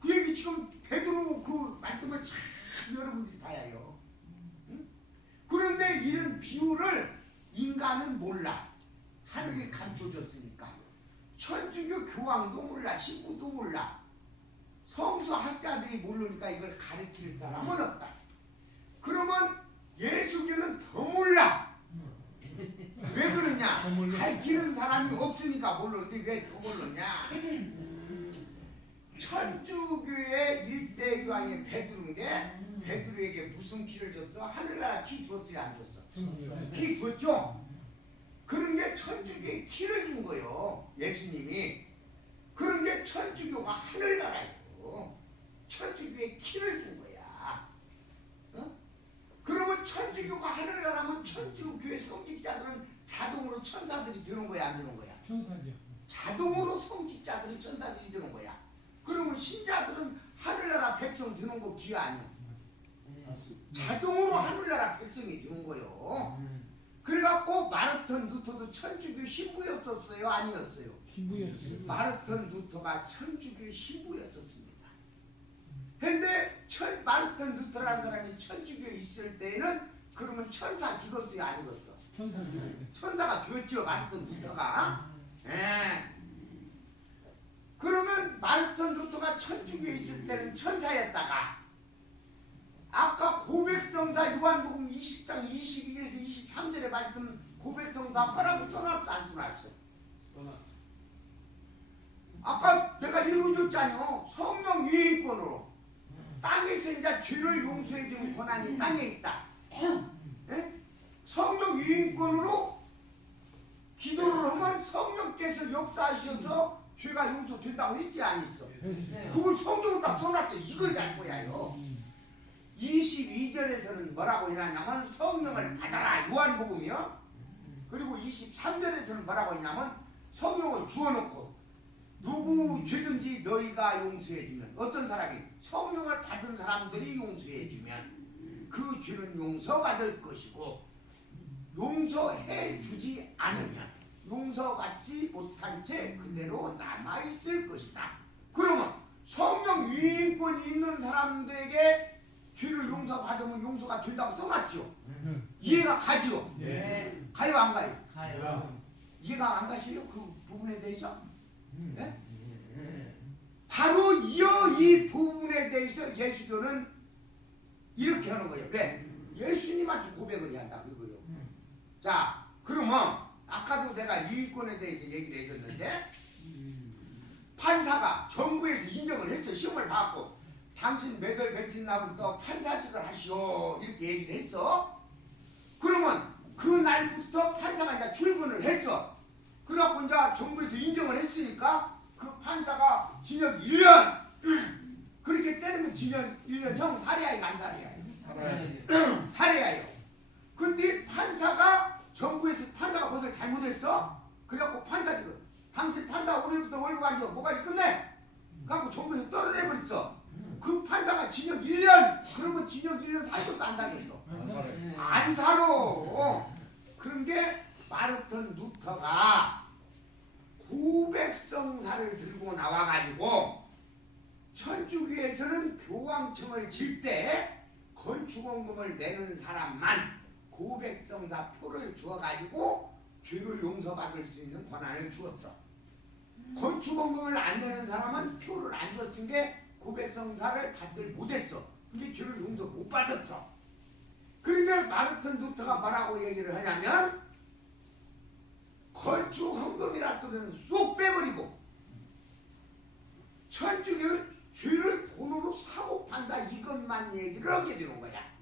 그 얘기 지금 베드로 그 말씀을 참 여러분들이 봐야 해요. 응? 그런데 이런 비유를 인간은 몰라. 하늘이 감춰줬으니까. 천주교 교황도 몰라. 신부도 몰라. 성서학자들이 모르니까 이걸 가르칠 사람은 없다. 그러면 예수교는 더 몰라. 왜 그러냐? 가르치는 사람이 없으니까 모르는데 왜 더 모르냐? 천주교의 일대 교황이 베드로인데 베드로에게 무슨 키를 줬어? 하늘나라 키 줬어요, 안 줬어? 키 줬죠? 그런 게 천주교의 키를 준 거예요, 예수님이. 그런 게 천주교가 하늘나라예요. 천주교의 키를 준 거야. 어? 그러면 천주교가 하늘나라면 천주교의 성직자들은 자동으로 천사들이 되는 거야, 안 되는 거야? 천사죠. 자동으로 성직자들이 천사들이 되는 거야. 그러면 신자들은 하늘나라 백성 되는 거 기회 아니야? 자동으로 하늘나라 백성이 되는 거요. 그래갖고 마르틴 루터도 천주교 신부였었어요, 아니었어요? 신부였어요. 마르틴 루터가 천주교 신부였었습니다. 근데 마르틴 루터라는 사람이 천주교에 있을 때는 그러면 천사 되었어요, 아니었어? 천사죠. 천사가 되었죠, 마르틴 루터가. 예. 그러면 마르틴 루터가 천주교에 있을 때는 천사였다가 아까 고백성사 요한복음 20장 22절에서 23절의 말씀 고백성사 하라고 써놨어, 안 써놨어? 써놨어. 아까 내가 읽어줬잖아요. 성령 유인권으로 땅에서 이제 죄를 용서해주는 권한이 땅에 있다. 예? 성령 유인권으로 기도를 하면 성령께서 역사하셔서 죄가 용서된다고 했지, 안 했어? 그걸 성경으로 딱 써놨죠. 이걸 알 거야요. 22절에서는 뭐라고 일하냐면 성령을 받아라, 요한복음이요. 그리고 23절에서는 뭐라고 했냐면 성령을 주어놓고 누구 죄든지 너희가 용서해주면, 어떤 사람이 성령을 받은 사람들이 용서해주면 그 죄는 용서받을 것이고, 용서해주지 않으면 용서받지 못한 채 그대로 남아있을 것이다. 그러면 성령 위임권이 있는 사람들에게 죄를 용서받으면 용서가 된다고 써놨죠. 이해가 가죠? 예. 가요, 안 가요? 가요. 이해가 안 가시요? 그 부분에 대해서? 네? 바로 이 부분에 대해서 예수교는 이렇게 하는 거예요. 왜? 예수님한테 고백을 해야 한다, 이거요. 자, 그러면 아까도 내가 유의권에 대해서 얘기를 해줬는데, 판사가 정부에서 인정을 했어. 시험을 받고 당신 몇 월 며칠 날부터 판사직을 하시오, 이렇게 얘기를 했어. 그러면 그 날부터 판사가 이제 출근을 했어. 그래갖고 이제 정부에서 인정을 했으니까 그 판사가 징역 1년 그렇게 때리면 징역 1년 형 살해야요, 안 살해야요? 살해야요. 근데 판사가 정부에서 판사가 무엇을 잘못했어? 그래갖고 판사직을 당신 판사 오늘부터 월급 안 줘, 뭐가 끝내? 그래갖고 정부에서 떨어내버렸어. 그 판사가 징역 1년 그러면 징역 1년 살고도 안 당했어. 안 살아. 그런 게 마르틴 루터가 고백성사를 들고 나와가지고 천주교에서는 교황청을 질 때 건축원금을 내는 사람만 고백성사 표를 주어가지고 죄를 용서받을 수 있는 권한을 주었어. 건축원금을 안 내는 사람은 표를 안 줬은 게 고백성사를 받들 못했어. 이게 죄를 용서 못 받았어. 그러니까 마르틴 루터가 뭐라고 얘기를 하냐면 건축 헌금이라 소리는 쏙 빼버리고 천주교는 죄를 돈으로 사고 판다 이것만 얘기를 하게 되는 거야.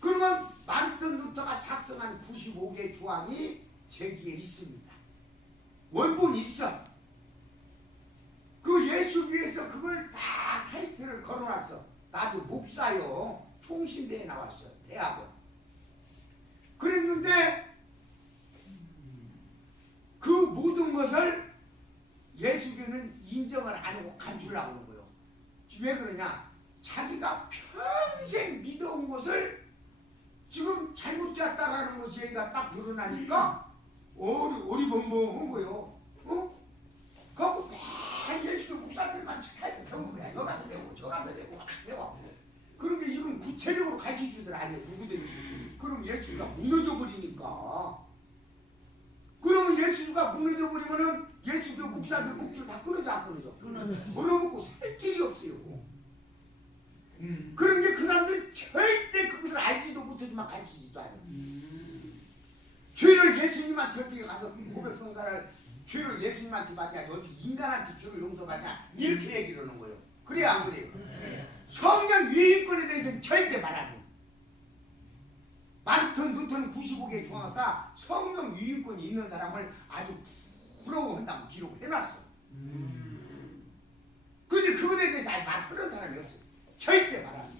그러면 마르틴 루터가 작성한 95개 조항이 제기에 있습니다. 원본이 있어. 그 예수교에서 그걸 다 타이틀을 걸어놨어. 나도 목사요. 총신대에 나왔어. 대학원. 그랬는데 그 모든 것을 예수교는 인정을 안 하고 감추려고 하는 거예요. 왜 그러냐? 자기가 평생 믿어온 것을 지금 잘못되었다라는 것이 얘기가 딱 드러나니까 어리벙벙한 거예요. 그거 다 예수교 목사들만 시켜야 배우는 거야. 너 가서 배우고 저 가서 배우고 막 배워. 그런데 이건 구체적으로 가르쳐주들 아니에요. 누구들이. 그럼 예수가 무너져 버리니까. 그러면 예수가 무너져 버리면은 예수교 목사들 목줄 다 끊어져 안 끊어져? 벌어먹고 살 길이 없어요. 그런 게 그 사람들 절대 그것을 알지도 못하지만 가르치지도 않아요. 죄를 예수님한테 어떻게 가서 고백성사를 죄를 예수님한테 받냐 어떻게 인간한테 죄를 용서받냐 이렇게 얘기를 하는 거예요. 그래요 안 그래요? 성령 유인권에 대해서는 절대 말 안 해요. 마르틴 루터는 95개 조항에다 성령 유인권이 있는 사람을 아주 부러워한다고 기록을 해놨어. 근데 그것에 대해서 아예 말하는 사람이 없어. 절대 말 안 해요.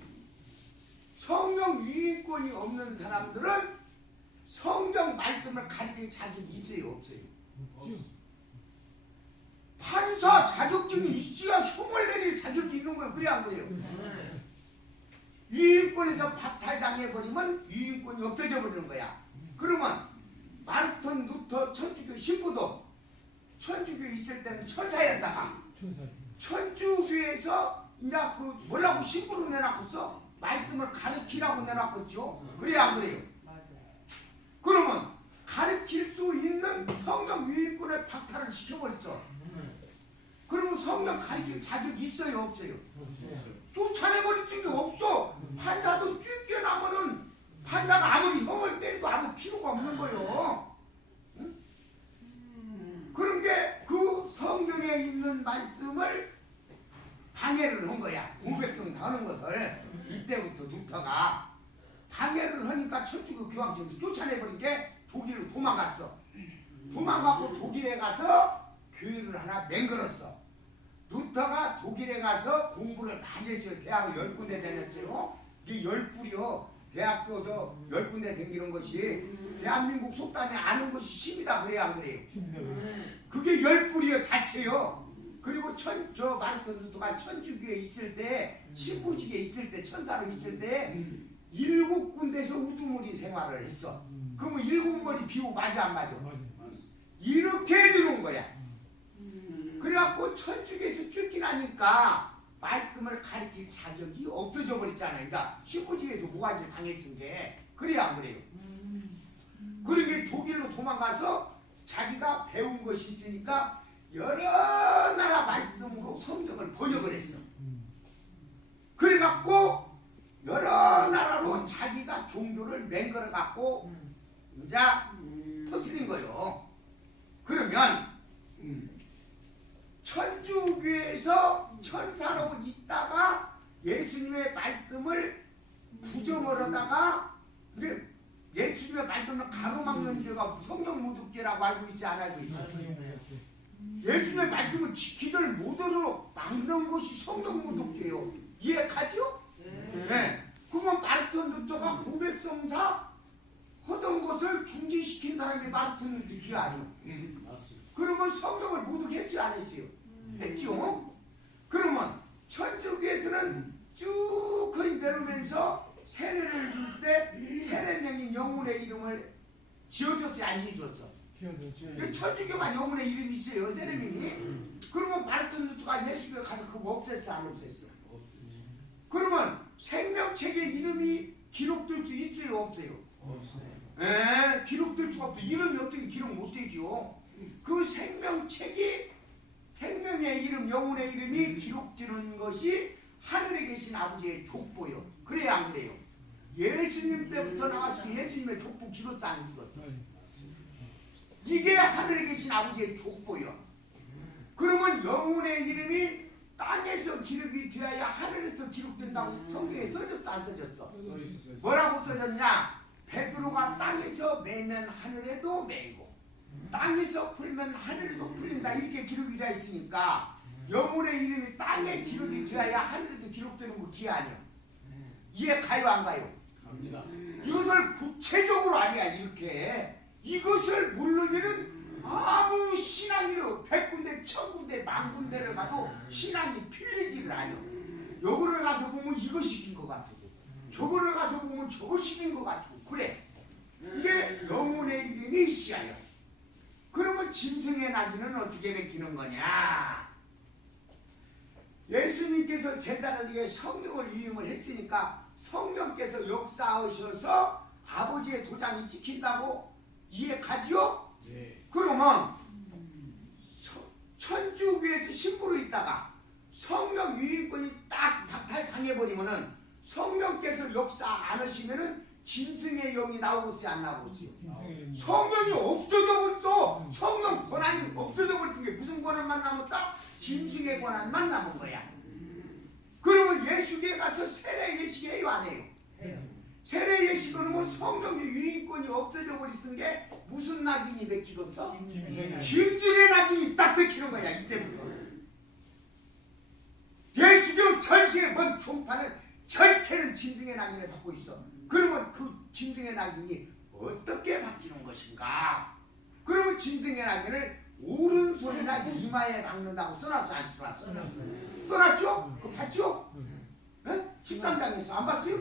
성령 유인권이 없는 사람들은 성경 말씀을 가르칠 자격이 있어요 없어요? 판사 자격증이 있어야 형을 내릴 자격이 있는 거예요. 그래 안 그래요? 유인권에서 박탈당해버리면 유인권이 없어져 버리는 거야. 그러면 마르틴 루터 천주교 신부도 천주교에 있을 때는 천사였다가 천주교에서 이제 그 뭐라고 신부로 내놨겠어? 말씀을 가르치라고 내놨겠죠? 그래 안 그래요? 그러면 가르칠 수 있는 성령 유인권을 박탈을 시켜버렸어. 그러면 성령 가르칠 자격이 있어요 없어요? 쫓아내버릴 적이 없어. 판사도 쫓겨나면은 판사가 아무리 형을 때려도 아무 필요가 없는 거예요. 응? 그런 게 그 성경에 있는 말씀을 방해를 한 거야. 고백성 하는 것을 이때부터 루터가 방해를 하니까 천주교 교황청에서 쫓아내버린 게 독일로 도망갔어. 도망가고 독일에 가서 교회를 하나 맹글었어. 루터가 독일에 가서 공부를 많이 했죠. 대학을 10군데 다녔죠. 이게 10불이요. 대학교 저 10군데 다니는 것이 대한민국 속담에 아는 것이 힘이다 그래야 안 그래요? 그게 10불이요 자체요. 그리고 저 마르틴 루터가 천주교에 있을 때 신부직에 있을 때 천사로 있을 때 7군데서 우두머리 생활을 했어. 그러면 7머리 비우 맞아 안 맞아? 이렇게 들어온 거야. 그래갖고 천주교에서 쫓기나니까 말씀을 가르칠 자격이 없어져 버렸잖아요. 그러니까 신부직에서 모가지를 당했던 게 그래야 안 그래요? 그러게 독일로 도망가서 자기가 배운 것이 있으니까 여러 나라 말씀으로 성경을 번역을 했어. 그래갖고 여러 나라로 자기가 종교를 맹글어갖고 이제 퍼뜨린 거예요. 그러면 천주교에서 천사로 있다가 예수님의 말씀을 부정을 하다가 근데 예수님의 말씀을 가로막는 죄가 성령 모독죄라고 알고 있지 않아요? 예수님의 말씀을 지키들 못하도록 막는 것이 성령 모독죄예요. 이해가죠? 네. 그러면 마르틴 루터가 고백성사 하던 것을 중지시킨 사람이 마르틴 루터 기 아니에요? 맞습니다. 그러면 성령을 모독했지 안 했지요? 했죠? 그러면 천주교에서는 쭉 거의 내려오면서 세례를 줄 때 세례명인 영혼의 이름을 지어줬지 안 지어줬어? 천주교만 영혼의 이름이 있어요 세례명이. 그러면 마르틴 루터가 예수교에 가서 그거 없앴어 안 없앴어? 그러면 생명책에 이름이 기록될 수 있어요 없어요? 예, 기록될 수가 없어. 이름이 어떻게 기록 못되죠? 그 생명책이 생명의 이름, 영혼의 이름이 기록되는 것이 하늘에 계신 아버지의 족보요. 그래야 안 그래요? 예수님 때부터 나왔으니 예수님의 족보 기록도 안 읽었어. 이게 하늘에 계신 아버지의 족보요. 그러면 영혼의 이름이 땅에서 기록이 되어야 하늘에서 기록된다고 성경에 써졌어 안 써졌어? 써 있어요. 뭐라고 써졌냐? 베드로가 땅에서 매면 하늘에도 매고 땅에서 풀면 하늘에도 풀린다 이렇게 기록이 되어 있으니까 영혼의 이름이 땅에 기록이 되어야 하늘에도 기록되는 거 기아니요. 이해 가요 안 가요? 갑니다. 이것을 구체적으로 알아야 이렇게 이것을 모르면은 아무 신앙이로 100군데 1000군데 10,000군데를 가도 신앙이 필리지를 않아요. 여기를 가서 보면 이것이긴 것 같고 저거를 가서 보면 저것이긴 것 같고 그래. 이게 영혼의 이름이 시야요. 그러면 짐승의 나귀는 어떻게 베끼는 거냐? 예수님께서 제자들에게 성령을 위임을 했으니까 성령께서 역사하셔서 아버지의 도장이 찍힌다고 이해 가지요? 네. 그러면 천주교에서 신부로 있다가 성령 위임권이 딱 박탈당해버리면은 성령께서 역사 안 하시면은 짐승의 영이 나오고지 안 나오고지요? 성령이 없어져 버렸어. 성령 권한이 없어져 버렸던 게 무슨 권한만 남았다? 짐승의 권한만 남은 거야. 그러면 예수교에 가서 세례 예식해요 안 해요? 세례 예식은 성령의 유인권이 없어져 버렸던 게 무슨 낙인이 베끼겠어? 짐승의 낙인이 딱 베끼는 거야 이때부터. 예수교 전신의 뭔 총파는 전체는 짐승의 낙인을 받고 있어. 그러면 그 짐승의 낙인이 어떻게 바뀌는 것인가? 그러면 짐승의 낙인을 오른손이나 이마에 박는다고 써놨어 안 써놨어? 써놨죠? 그거 봤죠? 네? 13장에서 안 봤어요?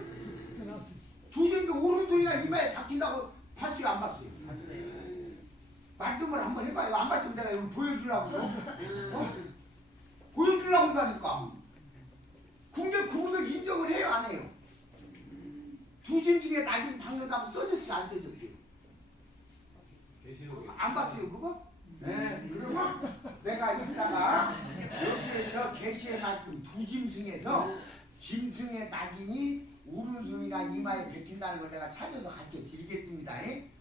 조짐도 오른손이나 이마에 박힌다고 봤어요 안 봤어요? 말씀을 한번 해봐요. 안 봤으면 내가 여기 보여주려고 보여주려고 한다니까. 근데 그것을 인정을 해요 안 해요? 두 짐승의 낙인 박는다고 써졌어요 안 써졌어요? 안 봤어요 그거? 네. 그러면 내가 이따가 여기에서 계시의 말씀 두 짐승에서 짐승의 낙인이 오른손이나 이마에 베낀다는 걸 내가 찾아서 갖게 드리겠습니다.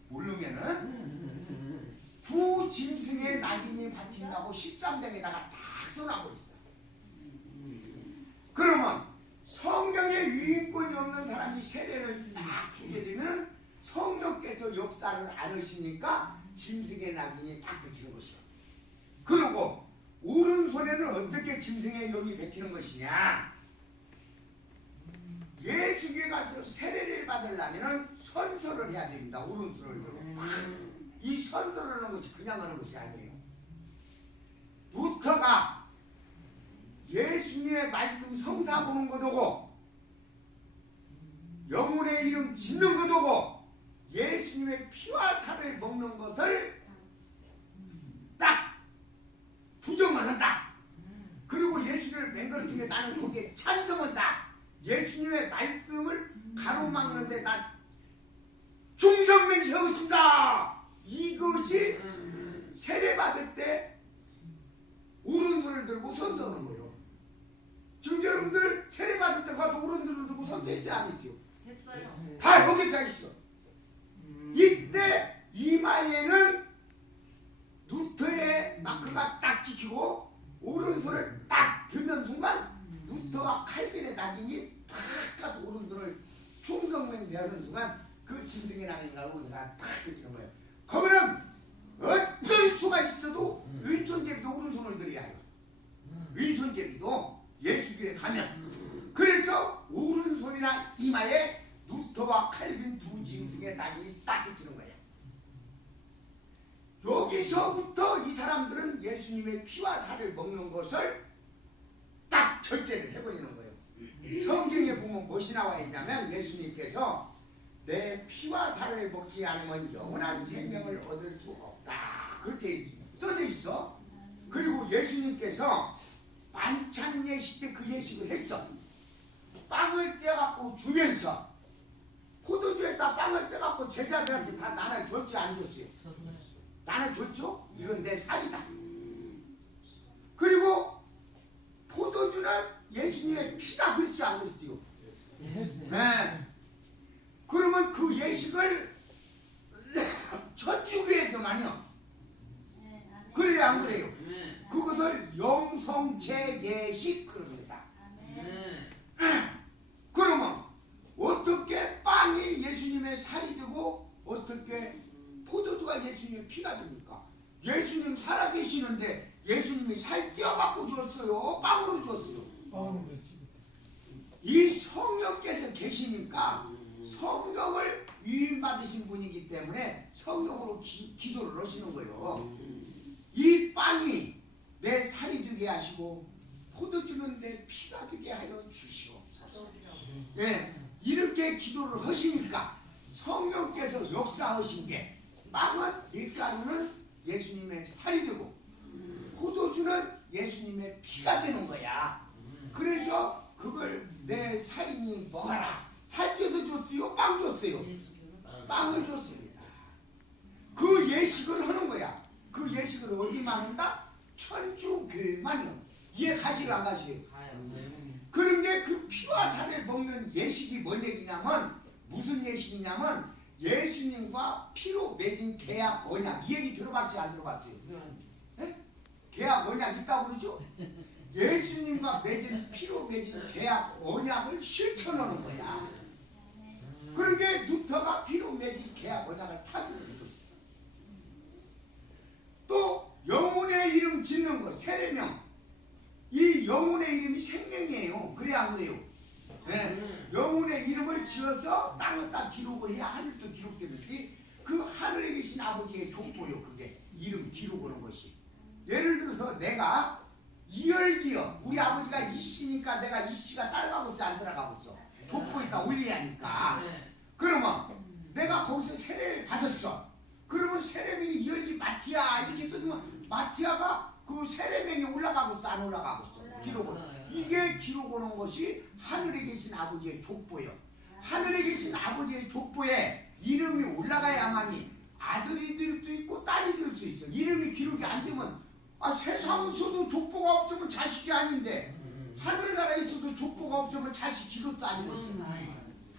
모르면은 두 짐승의 낙인이 박힌다고 13장에다가 딱 써놔고 있어. 그러면 성령의 유인권이 없는 사람이 세례를 딱 주게 되면 성령께서 역사를 안 하시니까 짐승의 낙인이 딱 베끼는 것이요. 그리고 오른손에는 어떻게 짐승의 영이 베끼는 것이냐? 예수교에 가서 세례를 받으려면 선서를 해야 됩니다. 오른손을 들고 이 선서를 하는 것이 그냥 하는 것이 아니에요. 루터가 예수님의 말씀 성사 보는 것도고 영혼의 이름 짓는 것도고 예수님의 피와 살을 먹는 것을 딱 부정을 한다. 그리고 예수를 맹거리는 게 나는 거기에 찬성한다. 예수님의 말씀을 가로막는데 난 중성맹세하고 있습니다. 이것이 세례받을 때 오른손을 들고 선서하는 거예요. 지금 여러분들 세례받을 때 가서 오른손을 들고 선서했지 않았죠? 했어요. 다 여기 다 있어. 이때 이마에는 루터의 마크가 딱 찍히고 오른손을 딱 드는 순간 루터와 칼빈의 낙인이 탁 가서 오른손을 충성맹세하는 순간 그 짐승의 낙인과 오른손이 탁 찍히는 거예요. 거기는 어떤 수가 있어도 왼손잡이도 오른손을 들어야 해요. 왼손잡이도 예수교에 가면. 그래서 오른손이나 이마에 루터와 칼빈 두 짐승의 낙인이 딱 찍히는 거예요. 여기서부터 이 사람들은 예수님의 피와 살을 먹는 것을 딱 절제를 해버리는 거예요. 성경에 보면 무엇이 나와 있냐면 예수님께서 내 피와 살을 먹지 않으면 영원한 생명을 얻을 수 없다. 그렇게 써져 있어. 그리고 예수님께서 만찬 예식 때 그 예식을 했어. 빵을 떼갖고 주면서 포도주에다 빵을 떼갖고 제자들한테 다 나눠줬지 안 줬지? 나눠줬죠? 이건 내 살이다. 그리고 포도주는 예수님의 피다 그랬지 안 그랬지요? 네. 그러면 그 예식을 천주교에서만요. 그래야 안 그래요? 그것을 영성체 예식 그럽니다. 그러면 어떻게 빵이 예수님의 살이 되고 어떻게 포도주가 예수님의 피가 됩니까? 예수님 살아계시는데 예수님이 살 쪄갖고 줬어요? 빵으로 줬어요? 이 성령께서 계시니까 성령을 위임받으신 분이기 때문에 성령으로 기도를 하시는 거예요. 이 빵이 내 살이 되게 하시고 포도주는 내 피가 되게 하여 주시옵소서. 예, 이렇게 기도를 하시니까 성령께서 역사하신 게 빵은 밀가루는 예수님의 살이 되고 포도주는 예수님의 피가 되는 거야. 그래서 그걸 내 살인이 먹어라. 살쪄서 줬어요? 빵 줬어요? 빵을 줬습니다. 그 예식을 하는 거야. 그 예식을 어디만 한다? 천주교회만요. 이해 가시고 안 가시요? 그런 게 그 피와 살을 먹는 예식이 뭔 얘기냐면 무슨 예식이냐면 예수님과 피로 맺은 계약 언약. 이 얘기 들어봤어요? 안 들어봤어요? 네? 계약 언약 있다고 그러죠? 예수님과 맺은 피로 맺은 계약 언약을 실천하는 거야. 그런 게 루터가 피로 맺은 계약 언약을 타주는 거지. 또 영혼의 이름 짓는 거 세례명. 이 영혼의 이름이 생명이에요. 그래 안 그래요? 네. 영혼의 이름을 지어서 땅에다 기록을 해야 하늘도 기록되는지 그 하늘에 계신 아버지의 족보요. 그게 이름 기록하는 것이. 예를 들어서 내가 이열기요. 우리 아버지가 이씨니까 내가 이씨가 따라가고 있어 안 따라가고 있어? 족보에다 올려야 하니까. 그러면 내가 거기서 세례를 받았어. 그러면 세례명이 이열기 마티아 이렇게 써주면 마티아가 그 세례명이 올라가고 있어 안 올라가고 있어? 기록은. 이게 기록하는 것이 하늘에 계신 아버지의 족보예요. 하늘에 계신 아버지의 족보에 이름이 올라가야만이 아들이 될 수 있고 딸이 될 수 있어. 이름이 기록이 안 되면 세상에서도 족보가 없으면 자식이 아닌데 하늘나라에 있어도 족보가 없으면 자식 이것도 아닌 거지.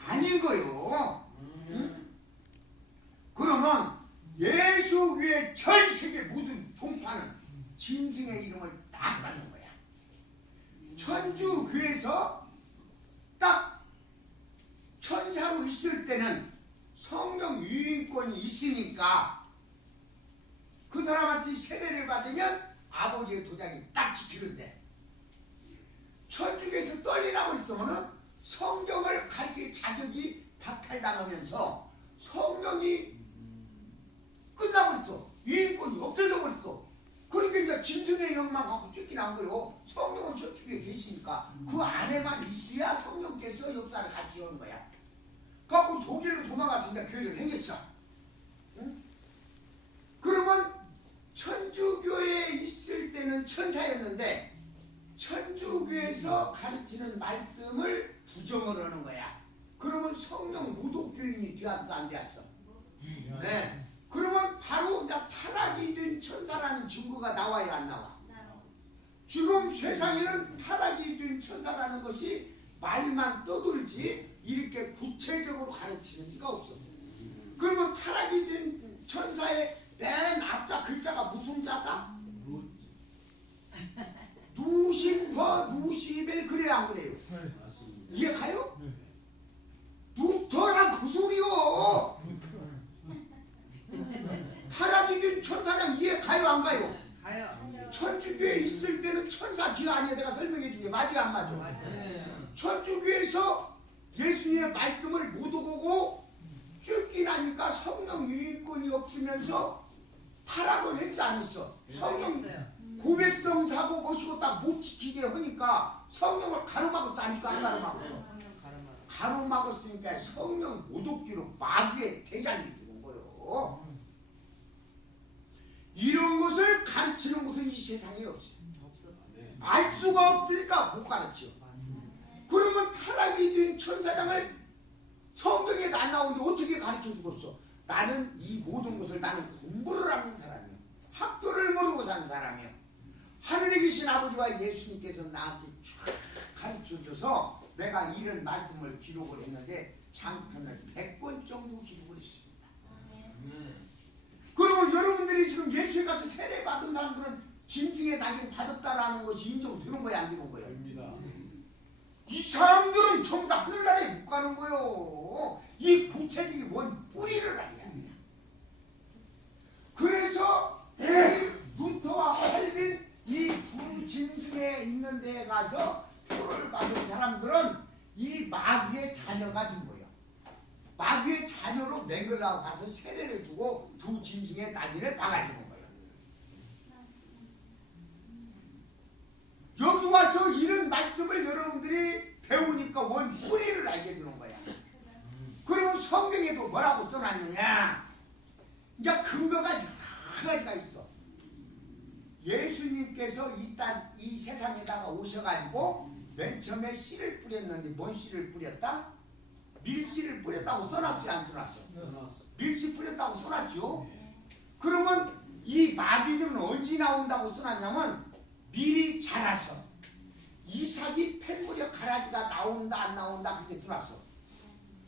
아닌 거요. 응? 그러면 예수교의 전 세계 모든 종파는 짐승의 이름을 딱 받는 거야. 천주교에서 딱 천사로 있을 때는 성령 유인권이 있으니까 그 사람한테 세례를 받으면 아버지의 도장이 딱 지키는데 천주교에서 떨리라고 했으면은 성경을 가르칠 자격이 박탈당하면서 성령이 끝나버렸어. 유인권이 없어져 버렸어. 그러니까 이제 짐승의 영만 갖고 쫓기는 거예요. 성령은 천주교에 계시니까 그 안에만 있어야 성령께서 역사를 같이 하는 거야. 그래갖고 독일로 도망가서 이제 교회를 생겼어. 응? 그러면 천주교에 있을 때는 천사였는데 천주교에서 가르치는 말씀을 부정을 하는 거야. 그러면 성령 모독교인이 되었어 안 되었어? 네. 그러면 바로 타락이 된 천사라는 증거가 나와야 안 나와? 지금 세상에는 타락이 된 천사라는 것이 말만 떠돌지 이렇게 구체적으로 가르치는 이가 없어. 그러면 타락이 된 천사의 맨 앞자 글자가 무슨 자다? 누심퍼 누시벨 그래야 안 그래요? 이해 가요? 루터란 그 소리요. 타락이 된 천사장 이해 가요 안 가요? 가요. 천주교에 있을 때는 천사 기가 아니야. 내가 설명해 주게 맞아요 안 맞아? 맞아요. 천주교에서 예수님의 말씀을 못 오고 쫓기나니까 성령 유인권이 없으면서 타락을 했지 않았어? 성령 고백성 사고 모시고 딱 못 지키게 하니까 성령을 가로막았어 아니까 안 가로막았어? 성령 가르마. 가로막았으니까 성령 모독기로 마귀의 대장이 되는 거예요. 이런 것을 가르치는 곳은 이 세상에 없어. 없었어. 알 수가 없으니까 못 가르쳐. 맞습니다. 그러면 타락이 된 천사장을 성경에 안 나오는데 어떻게 가르쳐 주겠어? 나는 이 모든 것을 나는 공부를 하는 사람이야. 학교를 모르고 사는 사람이야. 하늘에 계신 아버지와 예수님께서 나한테 쭉 가르쳐 줘서 내가 이런 말씀을 기록을 했는데 장편을 100권 정도 기록을 했습니다. 그러면 여러분들이 지금 예수에 가서 세례 받은 사람들은 짐승의 낙인 받았다라는 것이 인정되는 거야, 안 되는 거야? 됩니다. 이 사람들은 전부 다 하늘나라에 못 가는 거요. 이 구체적인 원 뿌리를 알아야 합니다. 그래서 이 문터와 활빈 이 두 짐승에 있는 데에 가서 표를 받은 사람들은 이 마귀의 자녀가 된 거예요. 마귀의 자녀로 맹글라고 가서 세례를 주고 두 짐승의 낙인을 박아주는 거예요. 여기 와서 이런 말씀을 여러분들이 배우니까 원 뿌리를 알게 되는 거야. 그러면 성경에도 뭐라고 써놨느냐? 이제 근거가 여러 가지가 있어. 예수님께서 이 세상에다가 오셔가지고 맨 처음에 씨를 뿌렸는데 뭔 씨를 뿌렸다? 밀씨를 뿌렸다고 써놨어요, 안 써놨어? 써놨어. 밀씨 뿌렸다고 써놨죠. 그러면 이 마귀들은 언제 나온다고 써놨냐면 밀이 자라서 이삭이 팬물에 가라지가 나온다 안 나온다 그렇게 써놨어.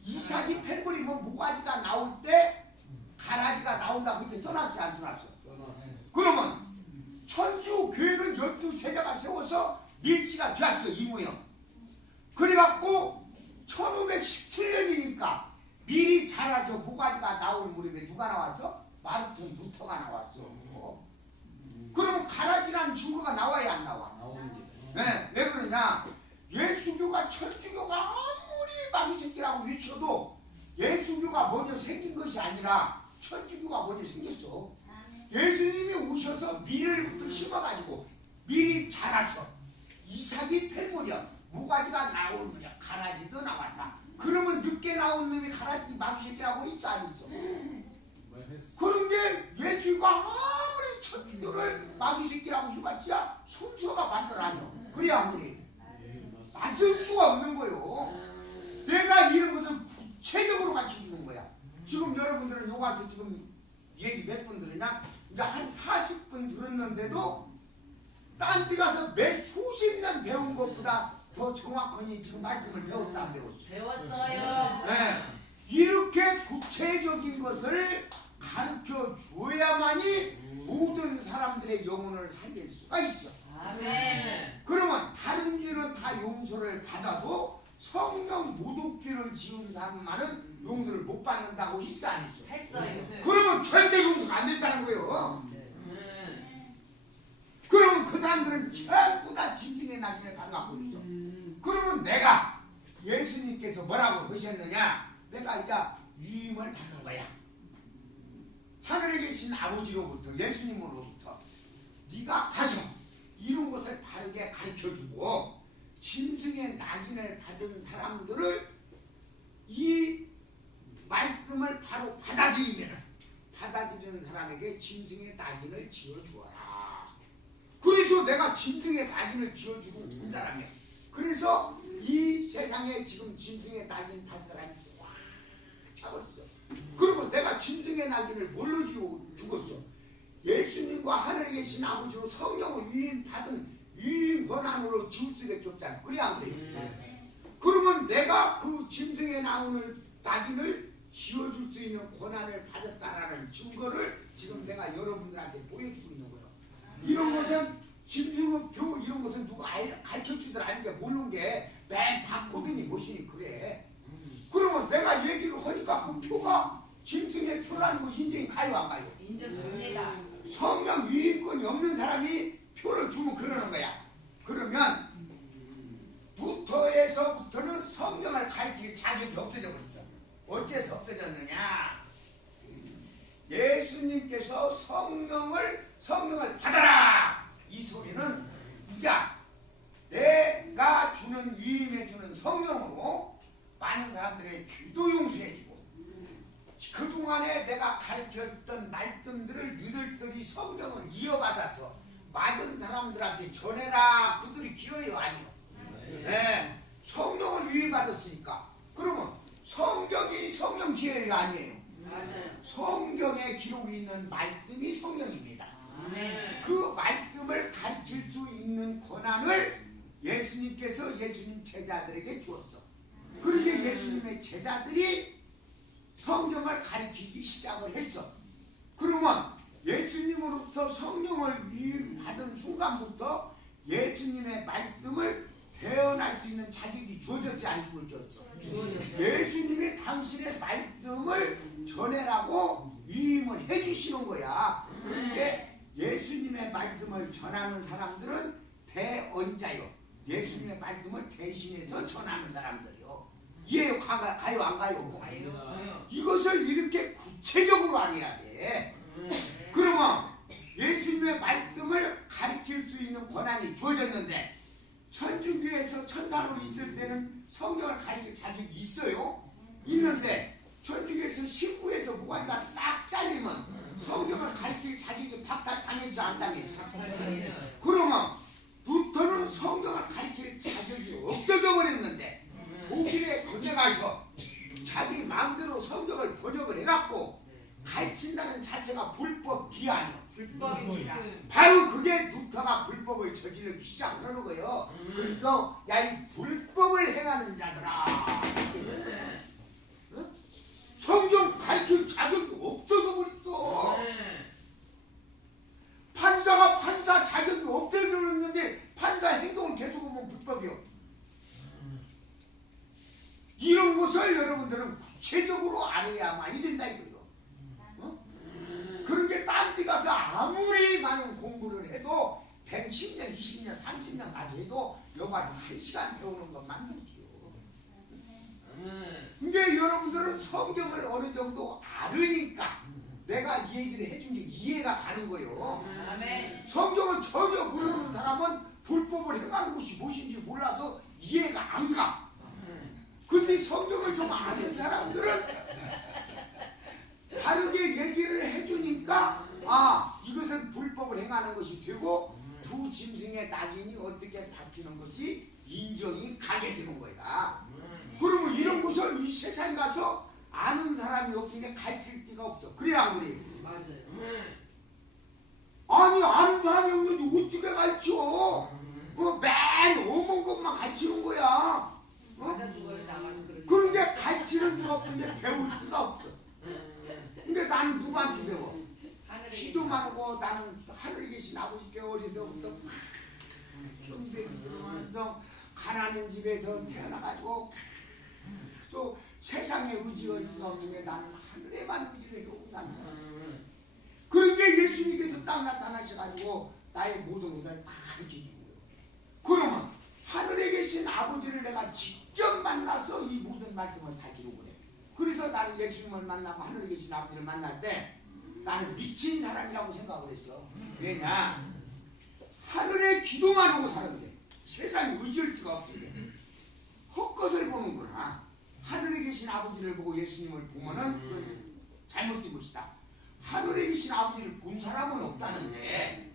이삭이 팬물이 뭐 모가지가 나올 때 가라지가 나온다 그렇게 써놨어요, 안 써놨어? 써놨어. 그러면 천주 교회는 12제자가 세워서 밀씨가 되었어, 이 모양. 그래갖고 1517년이니까 밀이 자라서 모가지가 나올 무렵에 누가 나왔어? 마르틴 루터가 나왔어. 그러면 가라지라는 증거가 나와야 안 나와? 나옵니다. 네, 왜 그러냐? 예수교가 천주교가 아무리 마귀새끼라고 외쳐도 예수교가 먼저 생긴 것이 아니라 천주교가 먼저 생겼어. 예수님이 오셔서 밀을부터 심어가지고 밀이 자라서 이삭이 팬무렵 모가지가 나올 무렵 가라지도 나왔다. 그러면 늦게 나온 놈이 가라지 마귀새끼라고 있어 안 있어? 뭐 했어? 그런데 예수가 아무리 천주교를 마귀새끼라고 해봤자 순서가 만들어라뇨. 그래 아무리 예, 맞습니다. 맞을 수가 없는 거요. 내가 이런 것을 구체적으로 가르쳐주는 거야. 지금 여러분들은 요가서 지금 얘기 몇 분 들으냐? 이제 한 40분 들었는데도 딴 데 가서 몇 수십 년 배운 것보다 더 정확하니 지금 말씀을 배웠다 안 배웠어? 배웠어요. 네. 이렇게 구체적인 것을 가르쳐 줘야만이 모든 사람들의 영혼을 살릴 수가 있어. 아멘. 그러면 다른 죄는 다 용서를 받아도 성령 모독죄를 지은 사람만은 용서를 못 받는다고 있어 안 있어? 했어요. 그러면 절대 용서가 안 된다는 거예요. 그러면 그 사람들은 전부 다 짐승의 낙인을 받아갖고 있어. 그러면 내가 예수님께서 뭐라고 하셨느냐? 내가 이제 위임을 받는 거야. 하늘에 계신 아버지로부터 예수님으로부터 네가 가서 이런 것을 바르게 가르쳐주고 짐승의 낙인을 받은 사람들을 이 말씀을 바로 받아들이는 사람에게 짐승의 낙인을 지어주어라. 그래서 내가 짐승의 낙인을 지어주고 온 사람이야. 그래서 이 세상에 지금 짐승의 낙인 받은 사람이 꽉 차버렸어. 그러면 내가 짐승의 낙인을 뭘로 죽었어? 예수님과 하늘에 계신 아버지로 성령을 위임받은 위임 권한으로 지을 수밖에 없잖아. 그래 안 그래? 그러면 내가 그 짐승의 낙인을 지어줄 수 있는 권한을 받았다라는 증거를 지금 내가 여러분들한테 보여주고 있는 거예요. 이런 것은 짐승의 표 이런 것은 누가 가르쳐주들 아는 게 모르는 게 맨 바코드니 뭐시니 그래. 그러면 내가 얘기를 하니까 그 표가 짐승의 표라는 거 인정이 가요 안 가요? 인정됩니다. 성령 위임권이 없는 사람이 표를 주면 그러는 거야. 그러면 부터에서부터는 성령을 가르칠 자격이 없어져 버렸어. 어째서 없어졌느냐? 예수님께서 성령을 받아라! 이 소리는 이제 내가 주는 위임해 주는 성령으로 많은 사람들의 죄도 용서해주고 그동안에 내가 가르쳤던 말씀들을 너희들이 성령을 이어받아서 많은 사람들한테 전해라. 그들이 기어요 아니요? 네. 성령을 위임받았으니까 그러면 성경이 성령 기여요 아니에요? 맞아요. 성경에 기록이 있는 말씀이 성령입니다. 아멘. 그 말씀을 가르칠 수 있는 권한을 예수님께서 예수님 제자들에게 주었어. 그런데 예수님의 제자들이 성경을 가르치기 시작을 했어. 그러면 예수님으로부터 성령을 받은 순간부터 예수님의 말씀을 대언할 수 있는 자격이 주어졌지 안 주어졌어? 주어졌어요. 예수님이 당신의 말씀을 전해라고 위임을 해주시는 거야. 그런데 예수님의 말씀을 전하는 사람들은 대언자요. 예수님의 말씀을 대신해서 전하는 사람들이요. 이해 가요 안 가요? 가요. 이것을 이렇게 구체적으로 알아야 돼. 그러면 예수님의 말씀을 가르칠 수 있는 권한이 주어졌는데 천주교에서 천사로 있을 때는 성경을 가르칠 자격이 있어요. 있는데 천주교에서 신부에서 무관이가 딱 잘리면 성경을 가르칠 자격이 박탈당했죠 안 당했죠? 그러면 루터는 성경을 가르칠 자격이 없어져 버렸는데 독일에 건너가서 자기 마음대로 성경을 번역을 해갖고 가르친다는 자체가 불법 비아니요. 불법입니다. 바로 그게 루터가 불법을 저지르기 시작하는 거예요. 그래서 야 이 불법을 행하는 자들아, 어? 성경 가르칠 자격이 없어져 버렸어. 판사가 판사 자격이 없어졌는데 판사 행동을 계속하면 불법이요. 이런 것을 여러분들은 구체적으로 알아야만 된다 이거죠. 그런 게 딴 데 가서 아무리 많은 공부를 해도 110년, 20년, 30년까지 해도 여기 와서 1시간 배우는 것만 못해요. 근데 여러분들은 성경을 어느 정도 알으니까 내가 이 얘기를 해준 게 이해가 가는 거예요. 아멘. 성경을 전혀 모르는 사람은 불법을 해가는 것이 무엇인지 몰라서 이해가 안 가. 근데 성경을 좀 아는 사람들은 다르게 얘기를 해주니까 아 이것은 불법을 행하는 것이 되고 두 짐승의 낙인이 어떻게 바뀌는 것이 인정이 가게 되는 거야. 그러면 이런 것을 이 세상에 가서 아는 사람이 없으니까 가르칠 데가 없어. 그래 안 그래? 맞아요. 아니 아는 사람이 없는데 어떻게 가르쳐? 맨 오만 것만 가르치는 거야. 맞아 죽어요 나가서 그러지. 그런데 가르치는 데가 없는데 배울 데가 없어. 근데 나는 누구한테 배워? 하늘에 기도만 하고 나는 하늘에 계신 아버지께 어려서부터 경배기 들으면서 가난한 집에서 태어나가지고 또 세상에 의지가 있을 없는데 나는 하늘에만 의지를 해오고 사는 거야. 그런데 예수님께서 딱 나타나셔가지고 나의 모든 것을 다 해주시고요. 그러면 하늘에 계신 아버지를 내가 직접 만나서 이 모든 말씀을 다 기록을 해. 그래서 나는 예수님을 만나고 하늘에 계신 아버지를 만날 때 나는 미친 사람이라고 생각을 했어. 왜냐? 하늘에 기도만 하고 사는데 세상에 의지할 수가 없는데 헛것을 보는구나. 하늘에 계신 아버지를 보고 예수님을 보면은 그건 잘못된 것이다. 하늘에 계신 아버지를 본 사람은 없다는데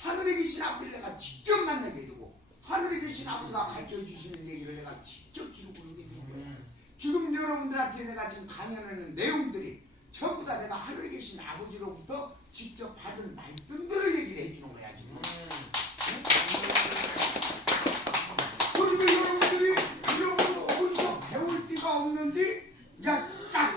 하늘에 계신 아버지를 내가 직접 만나게 되고 하늘에 계신 아버지가 가르쳐 주시는 얘기를 내가 직접 기록을 하게 되는 거야. 지금 여러분들한테 내가 지금 강연하는 내용들이 전부 다 내가 하늘에 계신 아버지로부터 직접 받은 말씀들을 얘기를 해주는 거야 지금. 그리고 여러분들이 이런 걸 어디서 배울 데가 없는데 그냥 쫙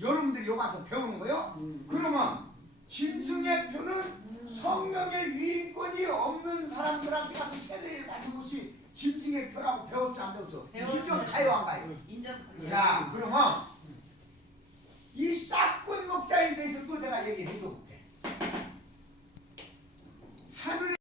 여러분들이 여기 와서 배우는 거예요. 그러면 짐승의 표는 성령의 위임권이 없는 사람들한테 가서 세례를 받은 것이 짐승의 표라고 배웠어 안 배웠어? 배웠어요. 인정 가요 안 가요? 인정. 자 그럼